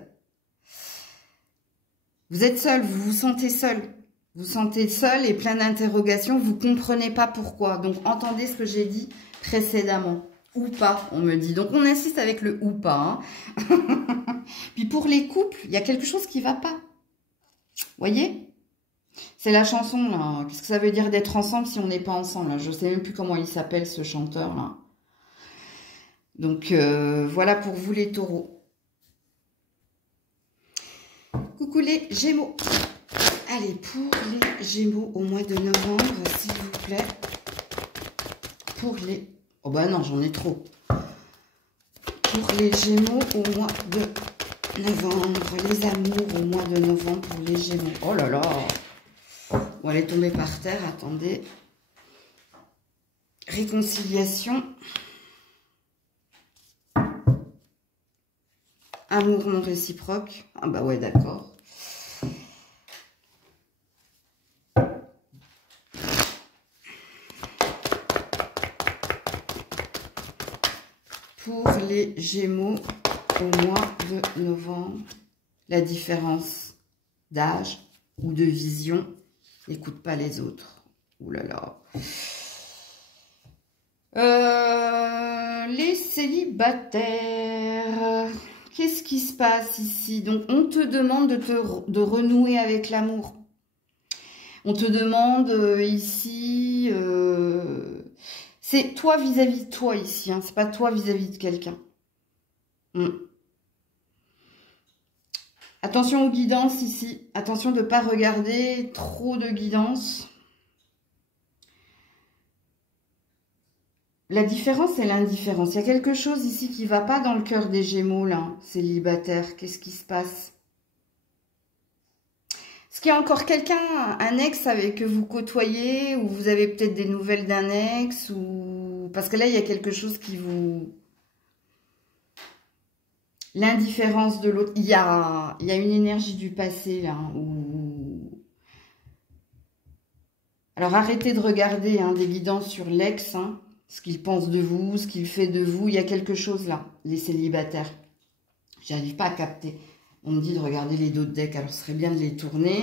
Vous êtes seul, vous vous sentez seul. Vous sentez seul et plein d'interrogations, vous ne comprenez pas pourquoi. Donc, entendez ce que j'ai dit précédemment. Ou pas, on me dit. Donc, on insiste avec le ou pas. Hein. Puis, pour les couples, il y a quelque chose qui ne va pas. Vous voyez? C'est la chanson, là. Qu'est-ce que ça veut dire d'être ensemble si on n'est pas ensemble là? Je ne sais même plus comment il s'appelle, ce chanteur, là. Donc, voilà pour vous, les taureaux. Coucou les Gémeaux. Allez, pour les Gémeaux au mois de novembre, s'il vous plaît. Pour les... Oh bah non, j'en ai trop. Pour les Gémeaux au mois de novembre. Les amours au mois de novembre pour les Gémeaux. Oh là là. Bon, elle est tombée par terre, attendez. Réconciliation. Amour non réciproque. Ah bah ouais, d'accord. Pour les Gémeaux au mois de novembre, la différence d'âge ou de vision n'écoute pas les autres. Ouh là là. Les célibataires... Qu'est-ce qui se passe ici? Donc, on te demande de renouer avec l'amour. On te demande ici... c'est toi vis-à-vis de toi ici. Hein, c'est pas toi vis-à-vis de quelqu'un. Attention aux guidances ici. Attention de ne pas regarder trop de guidance. La différence, c'est l'indifférence. Il y a quelque chose ici qui ne va pas dans le cœur des Gémeaux, là, célibataires. Qu'est-ce qui se passe? Est-ce qu'il y a encore quelqu'un, un ex avec que vous côtoyez, ou vous avez peut-être des nouvelles d'un ex, ou parce que là, il y a quelque chose qui vous... L'indifférence de l'autre. Il y a une énergie du passé, là, où... Alors, arrêtez de regarder des guidances sur l'ex, ce qu'il pense de vous, ce qu'il fait de vous. Il y a quelque chose, là, les célibataires. J'arrive pas à capter. On me dit de regarder les dos de deck, alors ce serait bien de les tourner.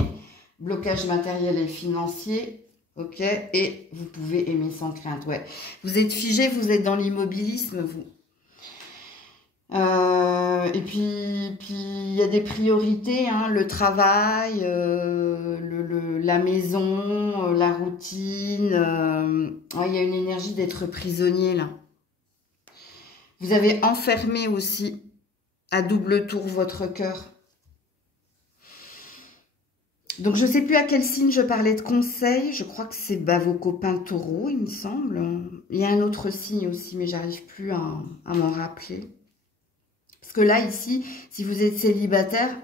Blocage matériel et financier, ok. Et vous pouvez aimer sans crainte, ouais. Vous êtes figé, vous êtes dans l'immobilisme, vous. Et puis il y a des priorités, le travail, la maison, la routine. Il y a une énergie d'être prisonnier, là. Vous avez enfermé aussi à double tour votre cœur. Donc, je ne sais plus à quel signe je parlais de conseils. Je crois que c'est vos copains taureaux, il me semble. Il y a un autre signe aussi, mais j'arrive plus à m'en rappeler. Parce que là, ici, si vous êtes célibataire,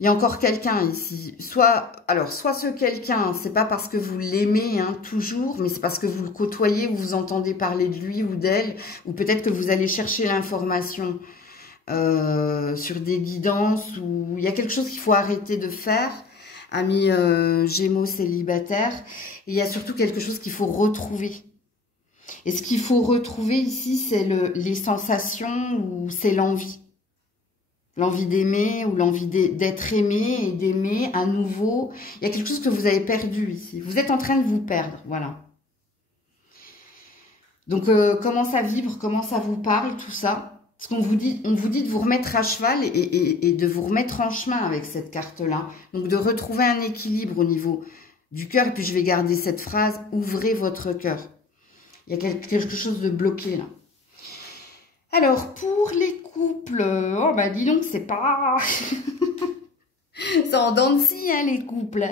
il y a encore quelqu'un ici. Soit ce quelqu'un, c'est pas parce que vous l'aimez toujours, mais c'est parce que vous le côtoyez, ou vous entendez parler de lui ou d'elle, ou peut-être que vous allez chercher l'information sur des guidances, ou il y a quelque chose qu'il faut arrêter de faire, amis Gémeaux célibataires. Et il y a surtout quelque chose qu'il faut retrouver. Et ce qu'il faut retrouver ici, c'est les sensations, ou c'est l'envie. L'envie d'aimer, ou l'envie d'être aimé et d'aimer à nouveau. Il y a quelque chose que vous avez perdu ici. Vous êtes en train de vous perdre, voilà. Donc, comment ça vibre, comment ça vous parle, tout ça? Parce qu'on vous dit de vous remettre à cheval et de vous remettre en chemin avec cette carte-là. Donc, de retrouver un équilibre au niveau du cœur. Et puis, je vais garder cette phrase, ouvrez votre cœur. Il y a quelque chose de bloqué, là. Alors, pour les couples, oh, bah, dis donc, c'est pas... c'est en dents de scie, les couples.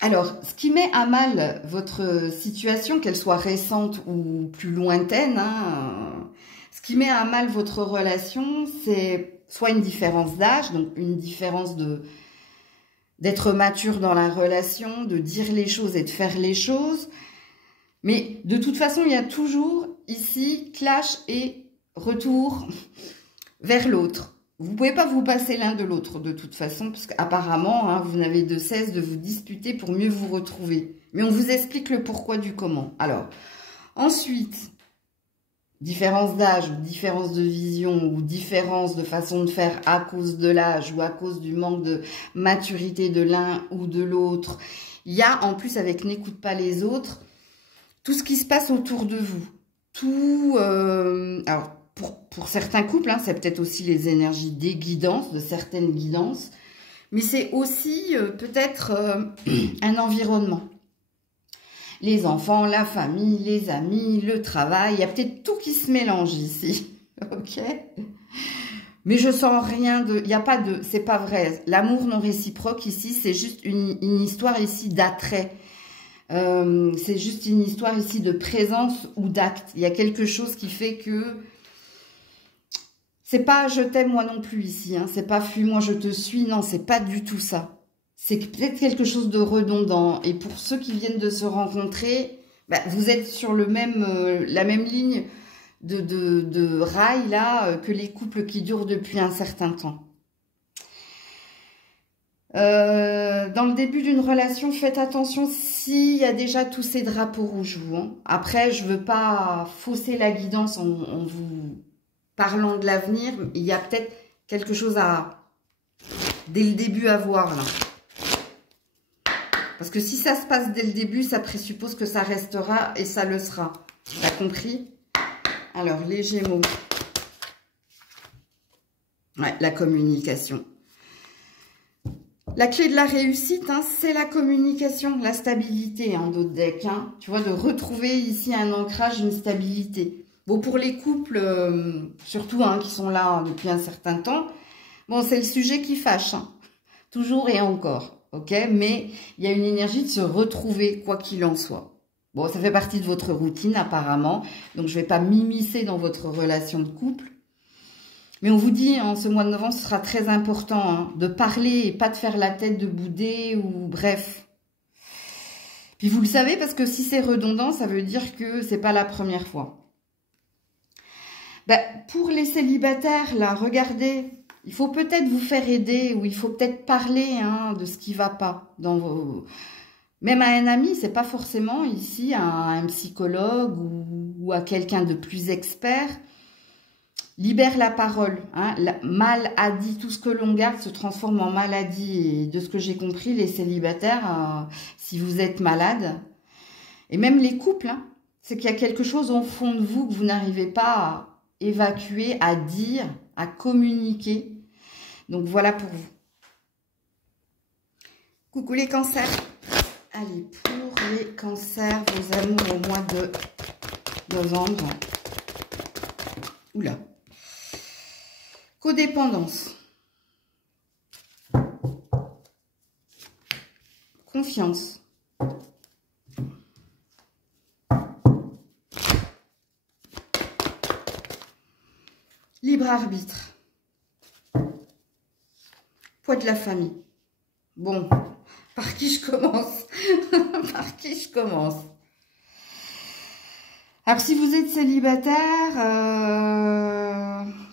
Alors, ce qui met à mal votre situation, qu'elle soit récente ou plus lointaine, ce qui met à mal votre relation, c'est soit une différence d'âge, donc une différence d'être mature dans la relation, de dire les choses et de faire les choses. Mais de toute façon, il y a toujours ici clash et retour vers l'autre. Vous ne pouvez pas vous passer l'un de l'autre de toute façon, parce qu'apparemment, vous n'avez de cesse de vous disputer pour mieux vous retrouver. Mais on vous explique le pourquoi du comment. Alors, ensuite, différence d'âge, ou différence de vision, ou différence de façon de faire à cause de l'âge, ou à cause du manque de maturité de l'un ou de l'autre. Il y a en plus, avec n'écoute pas les autres, tout ce qui se passe autour de vous. Tout, alors, pour certains couples, c'est peut-être aussi les énergies des guidances, de certaines guidances, mais c'est aussi peut-être un environnement. Les enfants, la famille, les amis, le travail, il y a peut-être tout qui se mélange ici, ok? Mais je sens rien de, il n'y a pas de, c'est pas vrai, l'amour non réciproque ici, c'est juste une histoire ici d'attrait. C'est juste une histoire ici de présence ou d'acte. Il y a quelque chose qui fait que c'est pas je t'aime moi non plus ici. C'est pas fuis-moi je te suis. Non, c'est pas du tout ça. C'est peut-être quelque chose de redondant. Et pour ceux qui viennent de se rencontrer, vous êtes sur la même ligne de rail là que les couples qui durent depuis un certain temps. Dans le début d'une relation, faites attention s'il y a déjà tous ces drapeaux rouges. Après, je veux pas fausser la guidance en vous parlant de l'avenir. Il y a peut-être quelque chose dès le début à voir là. Parce que si ça se passe dès le début, ça présuppose que ça restera et ça le sera. T'as compris? Alors, les Gémeaux. Ouais, la communication. La clé de la réussite, c'est la communication, la stabilité, d'autres decks. Tu vois, de retrouver ici un ancrage, une stabilité. Bon, pour les couples, surtout qui sont là depuis un certain temps, bon, c'est le sujet qui fâche. Toujours et encore, ok? Mais il y a une énergie de se retrouver, quoi qu'il en soit. Bon, ça fait partie de votre routine, apparemment. Donc, je ne vais pas m'immiscer dans votre relation de couple. Mais on vous dit, en ce mois de novembre, ce sera très important hein, de parler et pas de faire la tête de bouder ou bref. Puis vous le savez parce que si c'est redondant, ça veut dire que c'est pas la première fois. Ben, pour les célibataires, là, regardez, il faut peut-être vous faire aider ou il faut peut-être parler hein, de ce qui va pas dans vos... Même à un ami, c'est pas forcément ici à un psychologue ou à quelqu'un de plus expert. Libère la parole. Hein. Mal a dit, tout ce que l'on garde se transforme en maladie. Et de ce que j'ai compris, les célibataires, si vous êtes malade, et même les couples, hein, c'est qu'il y a quelque chose au fond de vous que vous n'arrivez pas à évacuer, à dire, à communiquer. Donc voilà pour vous. Coucou les cancers. Allez, pour les cancers, vos amours au mois de novembre. Oula. Codépendance. Confiance. Libre arbitre. Poids de la famille. Bon, par qui je commence? Par qui je commence? Alors, si vous êtes célibataire,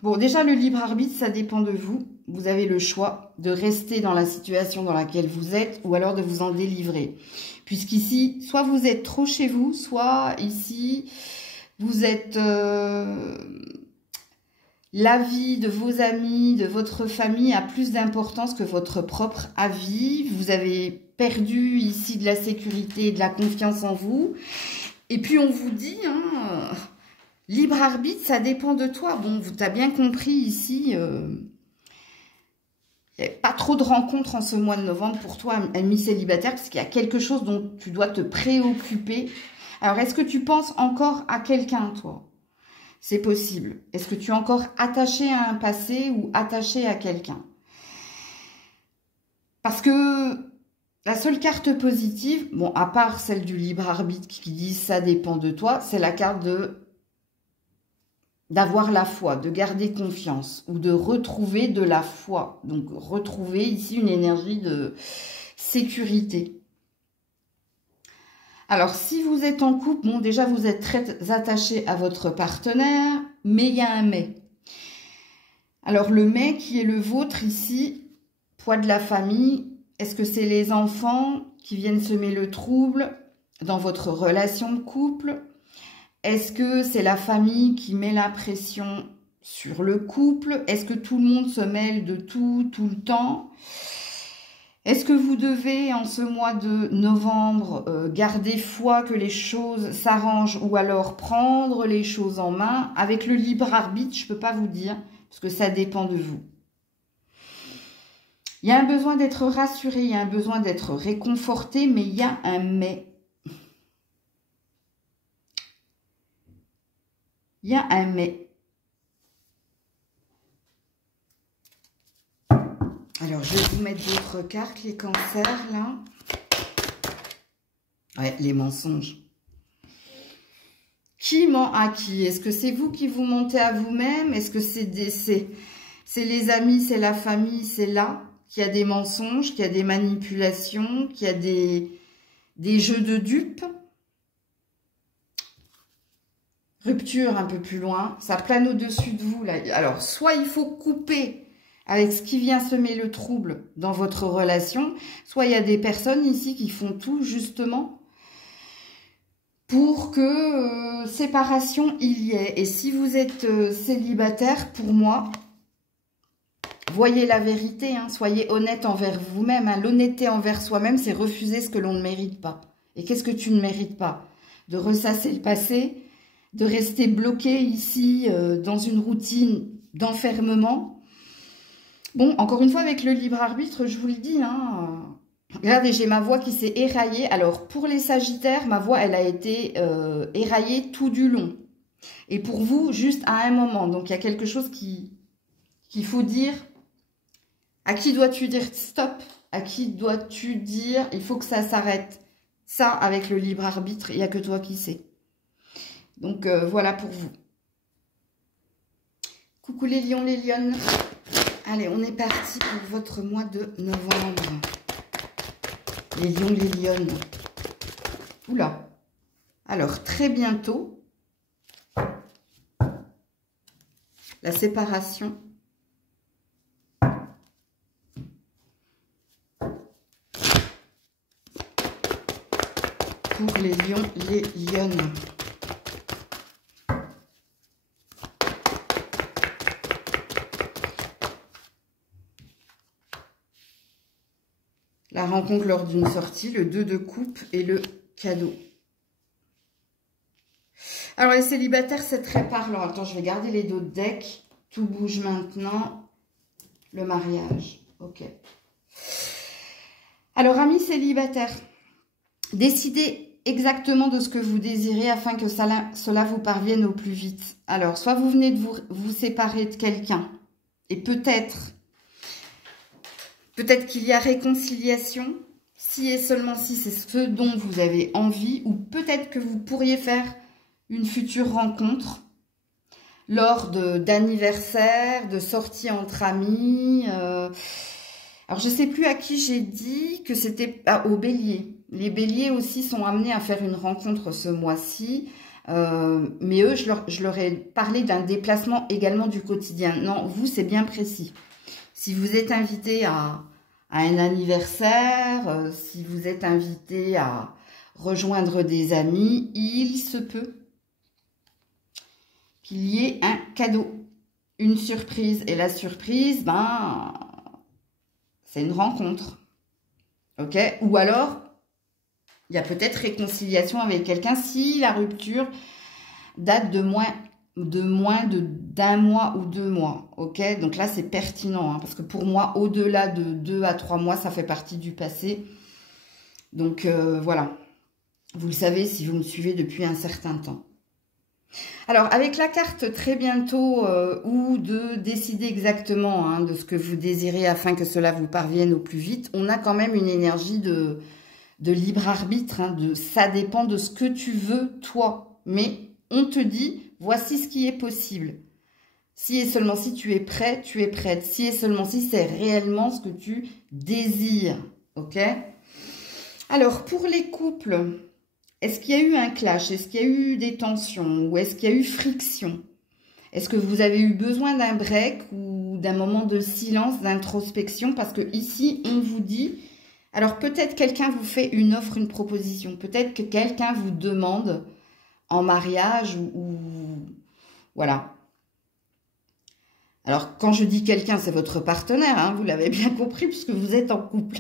bon, déjà, le libre arbitre, ça dépend de vous. Vous avez le choix de rester dans la situation dans laquelle vous êtes ou alors de vous en délivrer. Puisqu'ici, soit vous êtes trop chez vous, soit ici, vous êtes... l'avis de vos amis, de votre famille a plus d'importance que votre propre avis. Vous avez perdu ici de la sécurité et de la confiance en vous. Et puis on vous dit, hein, libre arbitre, ça dépend de toi. Bon, tu as bien compris ici, il n'y a pas trop de rencontres en ce mois de novembre pour toi, ami célibataire, parce qu'il y a quelque chose dont tu dois te préoccuper. Alors, est-ce que tu penses encore à quelqu'un, toi? C'est possible. Est-ce que tu es encore attaché à un passé ou attaché à quelqu'un? Parce que la seule carte positive, bon, à part celle du libre arbitre qui dit ça dépend de toi, c'est la carte d'avoir la foi, de garder confiance ou de retrouver de la foi. Donc, retrouver ici une énergie de sécurité. Alors, si vous êtes en couple, bon, déjà, vous êtes très attaché à votre partenaire, mais il y a un mais. Alors, le mais qui est le vôtre ici, poids de la famille, est-ce que c'est les enfants qui viennent semer le trouble dans votre relation de couple? Est-ce que c'est la famille qui met la pression sur le couple? Est-ce que tout le monde se mêle de tout le temps? Est-ce que vous devez, en ce mois de novembre, garder foi que les choses s'arrangent ou alors prendre les choses en main? Avec le libre arbitre, je ne peux pas vous dire, parce que ça dépend de vous. Il y a un besoin d'être rassuré, il y a un besoin d'être réconforté, mais il y a un mais. Il y a un mais. Alors, je vais vous mettre d'autres cartes, les cancers, là. Ouais, les mensonges. Qui ment à qui? Est-ce que c'est vous qui vous mentez à vous-même? Est-ce que c'est les amis, c'est la famille, c'est là qu'il y a des mensonges, qu'il y a des manipulations, qu'il y a des jeux de dupes? Rupture un peu plus loin, ça plane au-dessus de vous, là. Alors, soit il faut couper avec ce qui vient semer le trouble dans votre relation, soit il y a des personnes ici qui font tout, justement, pour que séparation il y ait. Et si vous êtes célibataire, pour moi, voyez la vérité, hein, soyez honnête envers vous-même. Hein. L'honnêteté envers soi-même, c'est refuser ce que l'on ne mérite pas. Et qu'est-ce que tu ne mérites pas? De ressasser le passé, de rester bloqué ici dans une routine d'enfermement. Bon, encore une fois, avec le libre arbitre, je vous le dis, hein, regardez, j'ai ma voix qui s'est éraillée. Alors, pour les sagittaires, ma voix, elle a été éraillée tout du long. Et pour vous, juste à un moment. Donc, il y a quelque chose qu'il faut dire. À qui dois-tu dire stop? À qui dois-tu dire il faut que ça s'arrête? Ça, avec le libre arbitre, il n'y a que toi qui sais. Donc, voilà pour vous. Coucou les lions, les lionnes. Allez, on est parti pour votre mois de novembre. Les lions, les lionnes. Oula. Alors, très bientôt, la séparation. Pour les lions, les lionnes. La rencontre lors d'une sortie, le 2 de coupe et le cadeau. Alors les célibataires, c'est très parlant. Attends, je vais garder les dos de deck. Tout bouge maintenant. Le mariage. Ok. Alors amis célibataires, décidez exactement de ce que vous désirez afin que cela vous parvienne au plus vite. Alors, soit vous venez de vous séparer de quelqu'un et peut-être qu'il y a réconciliation, si et seulement si c'est ce dont vous avez envie, ou peut-être que vous pourriez faire une future rencontre lors d'anniversaires, de sorties entre amis. Alors, je ne sais plus à qui j'ai dit que c'était au bélier. Les béliers aussi sont amenés à faire une rencontre ce mois-ci. Mais eux, je leur ai parlé d'un déplacement également du quotidien. Non, vous, c'est bien précis. Si vous êtes invité à un anniversaire, si vous êtes invité à rejoindre des amis, il se peut qu'il y ait un cadeau, une surprise. Et la surprise, ben, c'est une rencontre. Ok? Ou alors, il y a peut-être réconciliation avec quelqu'un si la rupture date de moins d'un mois ou 2 mois. Ok? Donc là, c'est pertinent. Hein, parce que pour moi, au-delà de 2 à 3 mois, ça fait partie du passé. Donc voilà. Vous le savez si vous me suivez depuis un certain temps. Alors, avec la carte très bientôt, ou de décider exactement hein, de ce que vous désirez afin que cela vous parvienne au plus vite, on a quand même une énergie de libre arbitre, hein, ça dépend de ce que tu veux, toi. Mais on te dit, voici ce qui est possible. Si et seulement si tu es prêt, tu es prête. Si et seulement si c'est réellement ce que tu désires. Ok? Alors, pour les couples... Est-ce qu'il y a eu un clash? Est-ce qu'il y a eu des tensions? Ou est-ce qu'il y a eu friction? Est-ce que vous avez eu besoin d'un break ou d'un moment de silence, d'introspection? Parce que ici, on vous dit... Alors, peut-être quelqu'un vous fait une offre, une proposition. Peut-être que quelqu'un vous demande en mariage ou... Voilà. Alors, quand je dis quelqu'un, c'est votre partenaire. Hein, vous l'avez bien compris puisque vous êtes en couple.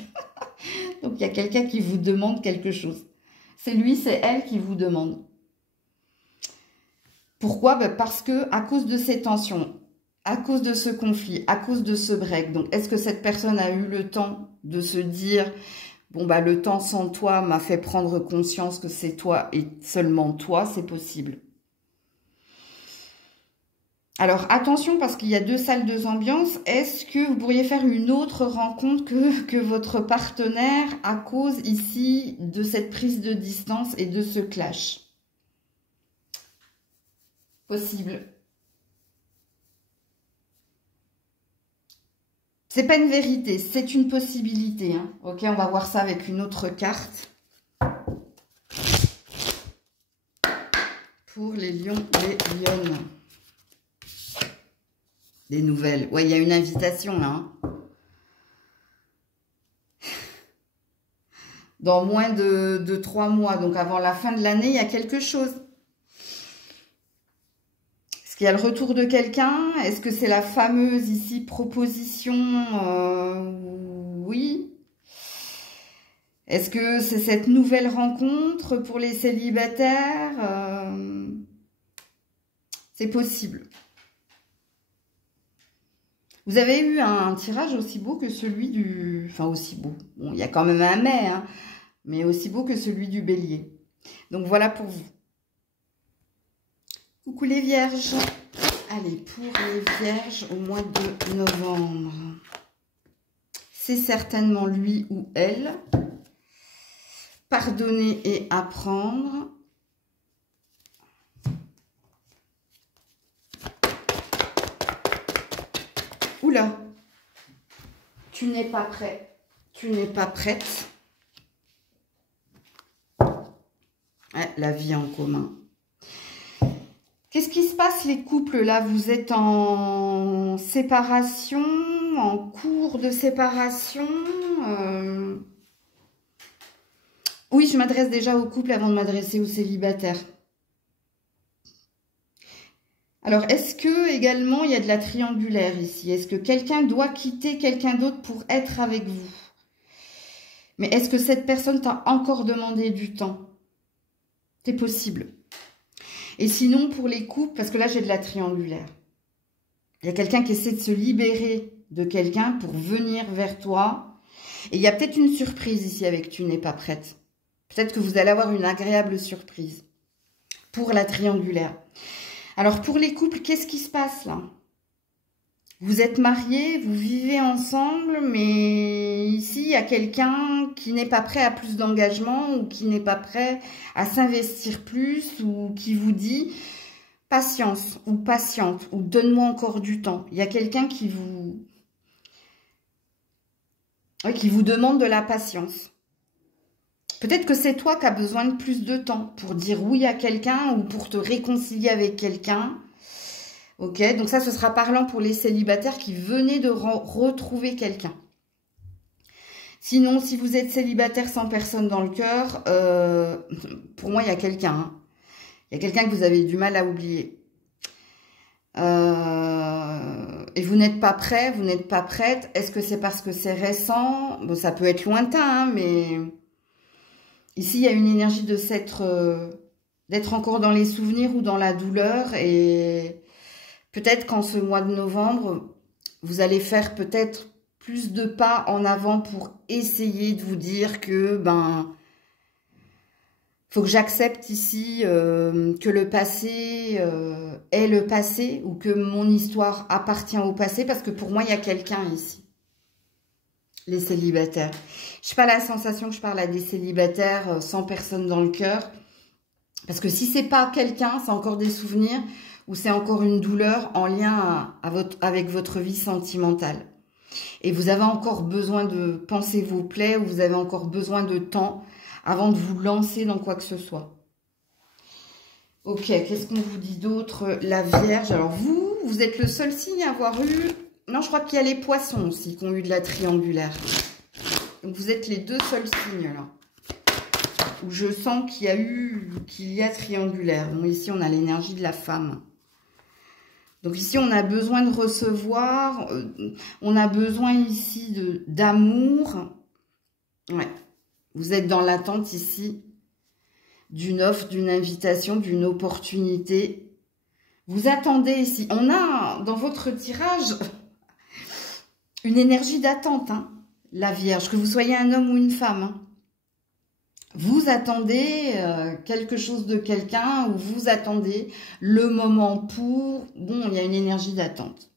Donc, il y a quelqu'un qui vous demande quelque chose. C'est lui, c'est elle qui vous demande. Pourquoi? Ben parce que à cause de ces tensions, à cause de ce conflit, à cause de ce break, donc est-ce que cette personne a eu le temps de se dire bon bah le temps sans toi m'a fait prendre conscience que c'est toi et seulement toi, c'est possible. Alors attention parce qu'il y a 2 salles, 2 ambiances. Est-ce que vous pourriez faire une autre rencontre que votre partenaire à cause ici de cette prise de distance et de ce clash? Possible. C'est pas une vérité, c'est une possibilité. Hein. Ok, on va voir ça avec une autre carte. Pour les lions, les lionnes. Des nouvelles. Ouais, il y a une invitation là. Hein. Dans moins de 3 mois, donc avant la fin de l'année, il y a quelque chose. Est-ce qu'il y a le retour de quelqu'un? Est-ce que c'est la fameuse ici proposition? Oui. Est-ce que c'est cette nouvelle rencontre pour les célibataires? C'est possible. Vous avez eu un tirage aussi beau que celui du... Enfin, aussi beau. Bon, il y a quand même un mais, hein, mais aussi beau que celui du bélier. Donc, voilà pour vous. Coucou les vierges. Allez, pour les vierges au mois de novembre. C'est certainement lui ou elle. Pardonner et apprendre. Oula, tu n'es pas prêt. Tu n'es pas prête. Ouais, la vie en commun. Qu'est-ce qui se passe les couples là? Vous êtes en séparation, en cours de séparation. Oui, je m'adresse déjà aux couples avant de m'adresser aux célibataires. Alors, est-ce que également il y a de la triangulaire ici? Est-ce que quelqu'un doit quitter quelqu'un d'autre pour être avec vous? Mais est-ce que cette personne t'a encore demandé du temps? C'est possible. Et sinon, pour les couples, parce que là, j'ai de la triangulaire. Il y a quelqu'un qui essaie de se libérer de quelqu'un pour venir vers toi. Et il y a peut-être une surprise ici avec tu n'es pas prête. Peut-être que vous allez avoir une agréable surprise pour la triangulaire. Alors, pour les couples, qu'est-ce qui se passe là? Vous êtes mariés, vous vivez ensemble, mais ici, il y a quelqu'un qui n'est pas prêt à plus d'engagement ou qui n'est pas prêt à s'investir plus ou qui vous dit patience ou patiente ou donne-moi encore du temps. Il y a quelqu'un qui vous demande de la patience. Peut-être que c'est toi qui as besoin de plus de temps pour dire oui à quelqu'un ou pour te réconcilier avec quelqu'un. Ok, donc ça, ce sera parlant pour les célibataires qui venaient de retrouver quelqu'un. Sinon, si vous êtes célibataire sans personne dans le cœur, pour moi, il y a quelqu'un. Hein. Il y a quelqu'un que vous avez du mal à oublier. Et vous n'êtes pas prêt, vous n'êtes pas prête. Est-ce que c'est parce que c'est récent? Bon, ça peut être lointain, hein, mais ici, il y a une énergie de d'être encore dans les souvenirs ou dans la douleur et... Peut-être qu'en ce mois de novembre, vous allez faire peut-être plus de pas en avant pour essayer de vous dire que, faut que j'accepte ici que le passé est le passé ou que mon histoire appartient au passé parce que pour moi, il y a quelqu'un ici. Les célibataires. Je n'ai pas la sensation que je parle à des célibataires sans personne dans le cœur. Parce que si c'est pas quelqu'un, c'est encore des souvenirs ou c'est encore une douleur en lien avec votre vie sentimentale. Et vous avez encore besoin de penser vos plaies ou vous avez encore besoin de temps avant de vous lancer dans quoi que ce soit. Ok, qu'est-ce qu'on vous dit d'autre? La Vierge. Alors vous êtes le seul signe à avoir eu... Non, je crois qu'il y a les poissons aussi qui ont eu de la triangulaire. Donc vous êtes les deux seuls signes là. Où je sens qu'il y a triangulaire. Donc ici, on a l'énergie de la femme. Donc ici, on a besoin de recevoir. On a besoin ici d'amour. Ouais. Vous êtes dans l'attente ici d'une offre, d'une invitation, d'une opportunité. Vous attendez ici. On a dans votre tirage une énergie d'attente. Hein, la Vierge, que vous soyez un homme ou une femme. Hein. Vous attendez quelque chose de quelqu'un ou vous attendez le moment pour... Bon, il y a une énergie d'attente.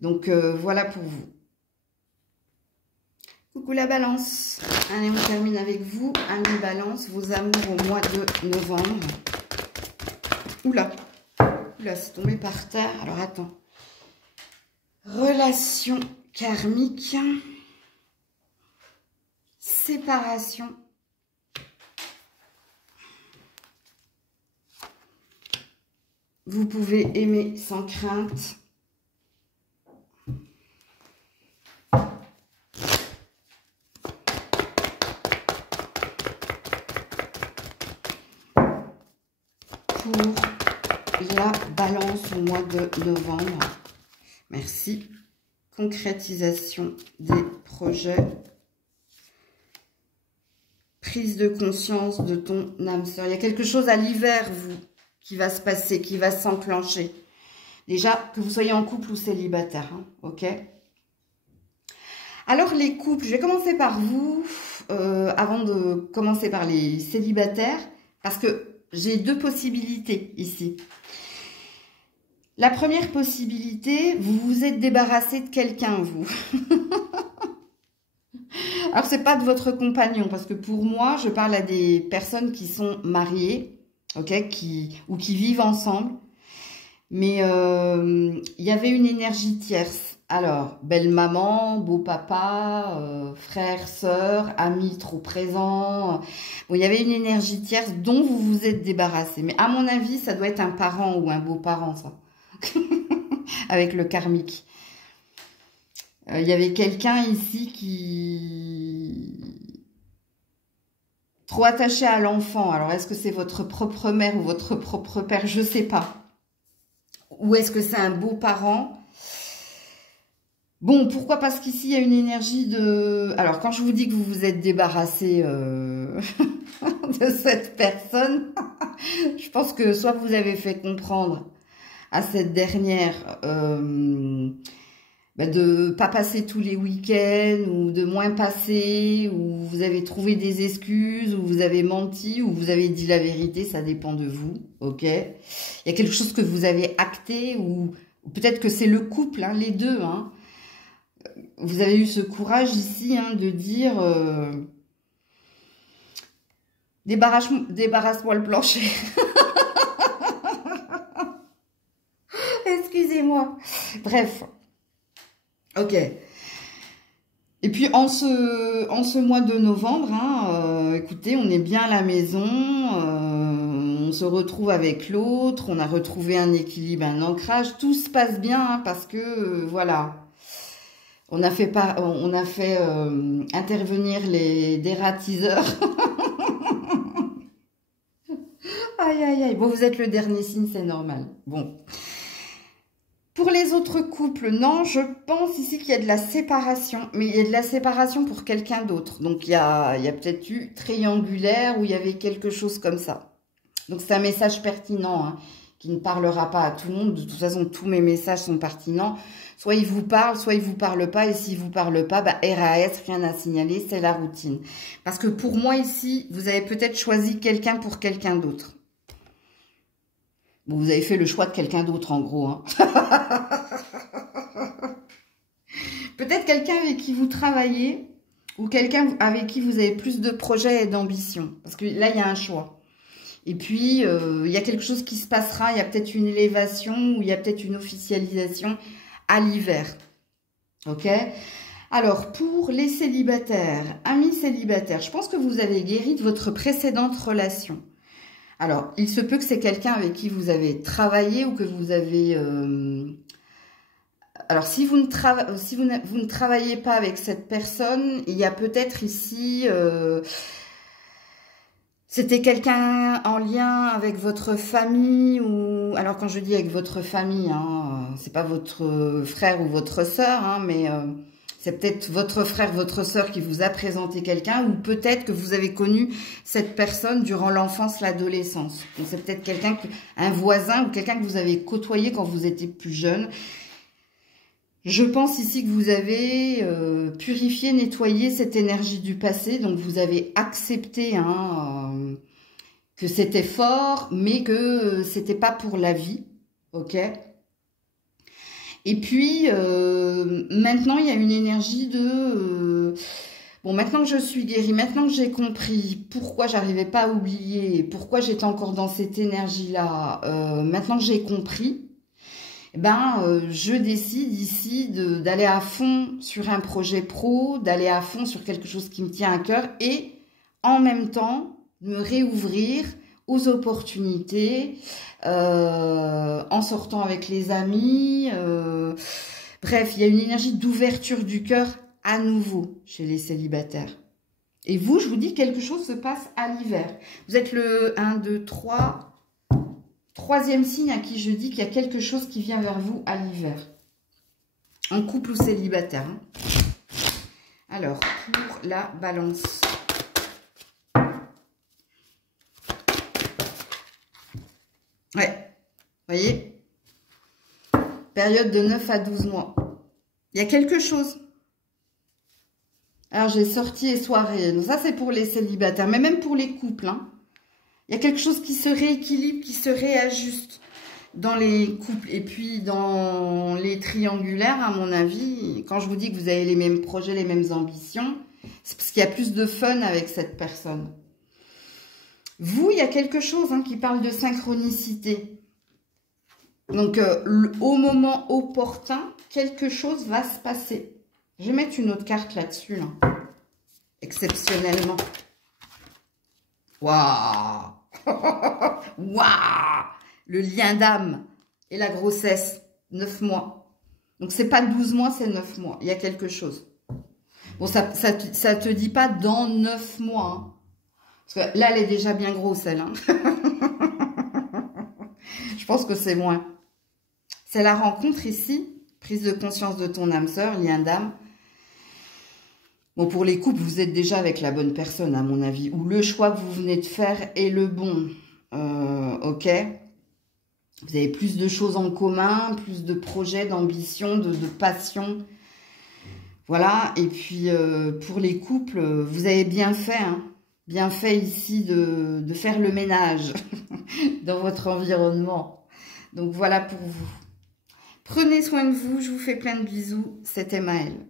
Donc, voilà pour vous. Coucou la Balance. Allez, on termine avec vous. Amis Balance, vos amours au mois de novembre. Oula. Oula, c'est tombé par terre. Alors, attends. Relation karmique. Séparation. Vous pouvez aimer sans crainte. Pour la Balance au mois de novembre. Merci. Concrétisation des projets. Prise de conscience de ton âme sœur. Il y a quelque chose à l'hiver, vous, qui va se passer, qui va s'enclencher. Déjà, que vous soyez en couple ou célibataire, hein, ok? Alors, les couples, je vais commencer par vous, avant de commencer par les célibataires, parce que j'ai deux possibilités ici. La première possibilité, vous vous êtes débarrassé de quelqu'un, vous. Alors, c'est pas de votre compagnon, parce que pour moi, je parle à des personnes qui sont mariées, ok, ou qui vivent ensemble. Mais il y avait une énergie tierce. Alors, belle-maman, beau-papa, frère, sœur, amis trop présents. Bon, il y avait une énergie tierce dont vous vous êtes débarrassé. Mais à mon avis, ça doit être un parent ou un beau-parent, ça. Avec le karmique. Il y avait quelqu'un ici qui... Trop attaché à l'enfant. Alors, est-ce que c'est votre propre mère ou votre propre père? Je sais pas. Ou est-ce que c'est un beau-parent? Bon, pourquoi? Parce qu'ici, il y a une énergie de... Alors, quand je vous dis que vous vous êtes débarrassé de cette personne, je pense que soit vous avez fait comprendre à cette dernière de pas passer tous les week-ends, ou de moins passer, ou vous avez trouvé des excuses, ou vous avez menti, ou vous avez dit la vérité, ça dépend de vous, ok? Il y a quelque chose que vous avez acté, ou peut-être que c'est le couple, hein, les deux, hein. Vous avez eu ce courage ici, hein, de dire débarrasse-moi le plancher. Excusez-moi. Bref. Ok. Et puis en ce mois de novembre, hein, écoutez, on est bien à la maison, on se retrouve avec l'autre, on a retrouvé un équilibre, un ancrage, tout se passe bien, hein, parce que voilà, on a fait intervenir les dératiseurs. Aïe aïe aïe. Bon, vous êtes le dernier signe, c'est normal. Bon. Pour les autres couples, non, je pense ici qu'il y a de la séparation, mais il y a de la séparation pour quelqu'un d'autre. Donc, il y a peut-être eu triangulaire où il y avait quelque chose comme ça. Donc, c'est un message pertinent, hein, qui ne parlera pas à tout le monde. De toute façon, tous mes messages sont pertinents. Soit il vous parle, soit il vous parle pas. Et s'il vous parle pas, bah, RAS, rien à signaler, c'est la routine. Parce que pour moi, ici, vous avez peut-être choisi quelqu'un pour quelqu'un d'autre. Bon, vous avez fait le choix de quelqu'un d'autre, en gros. Hein. Peut-être quelqu'un avec qui vous travaillez ou quelqu'un avec qui vous avez plus de projets et d'ambition. Parce que là, il y a un choix. Et puis, il y a quelque chose qui se passera. Il y a peut-être une élévation ou il y a peut-être une officialisation à l'hiver. Ok? Alors, pour les célibataires, amis célibataires, je pense que vous avez guéri de votre précédente relation. Alors, il se peut que c'est quelqu'un avec qui vous avez travaillé ou que vous avez... Alors, si vous ne travaillez pas avec cette personne, il y a peut-être ici... C'était quelqu'un en lien avec votre famille ou... Alors, quand je dis avec votre famille, hein, c'est pas votre frère ou votre sœur, hein, mais... c'est peut-être votre frère, votre sœur qui vous a présenté quelqu'un, ou peut-être que vous avez connu cette personne durant l'enfance, l'adolescence. Donc c'est peut-être quelqu'un, un voisin ou quelqu'un que vous avez côtoyé quand vous étiez plus jeune. Je pense ici que vous avez purifié, nettoyé cette énergie du passé. Donc vous avez accepté que c'était fort, mais que c'était pas pour la vie. Ok ? Et puis, maintenant, il y a une énergie de... bon, maintenant que je suis guérie, maintenant que j'ai compris pourquoi j'arrivais pas à oublier, pourquoi j'étais encore dans cette énergie-là, maintenant que j'ai compris, je décide ici d'aller à fond sur un projet pro, d'aller à fond sur quelque chose qui me tient à cœur et en même temps, me réouvrir aux opportunités, en sortant avec les amis. Bref, il y a une énergie d'ouverture du cœur à nouveau chez les célibataires. Et vous, je vous dis, quelque chose se passe à l'hiver. Vous êtes le 1, 2, 3, troisième signe à qui je dis qu'il y a quelque chose qui vient vers vous à l'hiver. En couple ou célibataire. Hein. Alors, pour la balance... Ouais, vous voyez, période de 9 à 12 mois. Il y a quelque chose. Alors, j'ai sorti et soirée. Donc, ça, c'est pour les célibataires, mais même pour les couples. Hein. Il y a quelque chose qui se rééquilibre, qui se réajuste dans les couples. Et puis, dans les triangulaires, à mon avis, quand je vous dis que vous avez les mêmes projets, les mêmes ambitions, c'est parce qu'il y a plus de fun avec cette personne. Vous, il y a quelque chose qui parle de synchronicité. Donc, au moment opportun, quelque chose va se passer. Je vais mettre une autre carte là-dessus, là. Exceptionnellement. Waouh. Waouh. Le lien d'âme et la grossesse. 9 mois. Donc, c'est pas 12 mois, c'est 9 mois. Il y a quelque chose. Bon, ça te dit pas dans 9 mois. Hein. Parce que là, elle est déjà bien grosse, elle. Hein. Je pense que c'est moins. C'est la rencontre ici. Prise de conscience de ton âme sœur, lien d'âme. Bon, pour les couples, vous êtes déjà avec la bonne personne, à mon avis. Ou le choix que vous venez de faire est le bon. Ok. Vous avez plus de choses en commun, plus de projets, d'ambition, de passion. Voilà. Et puis, pour les couples, vous avez bien fait, hein. Bien fait ici de faire le ménage dans votre environnement. Donc, voilà pour vous. Prenez soin de vous. Je vous fais plein de bisous. C'était Maëlle.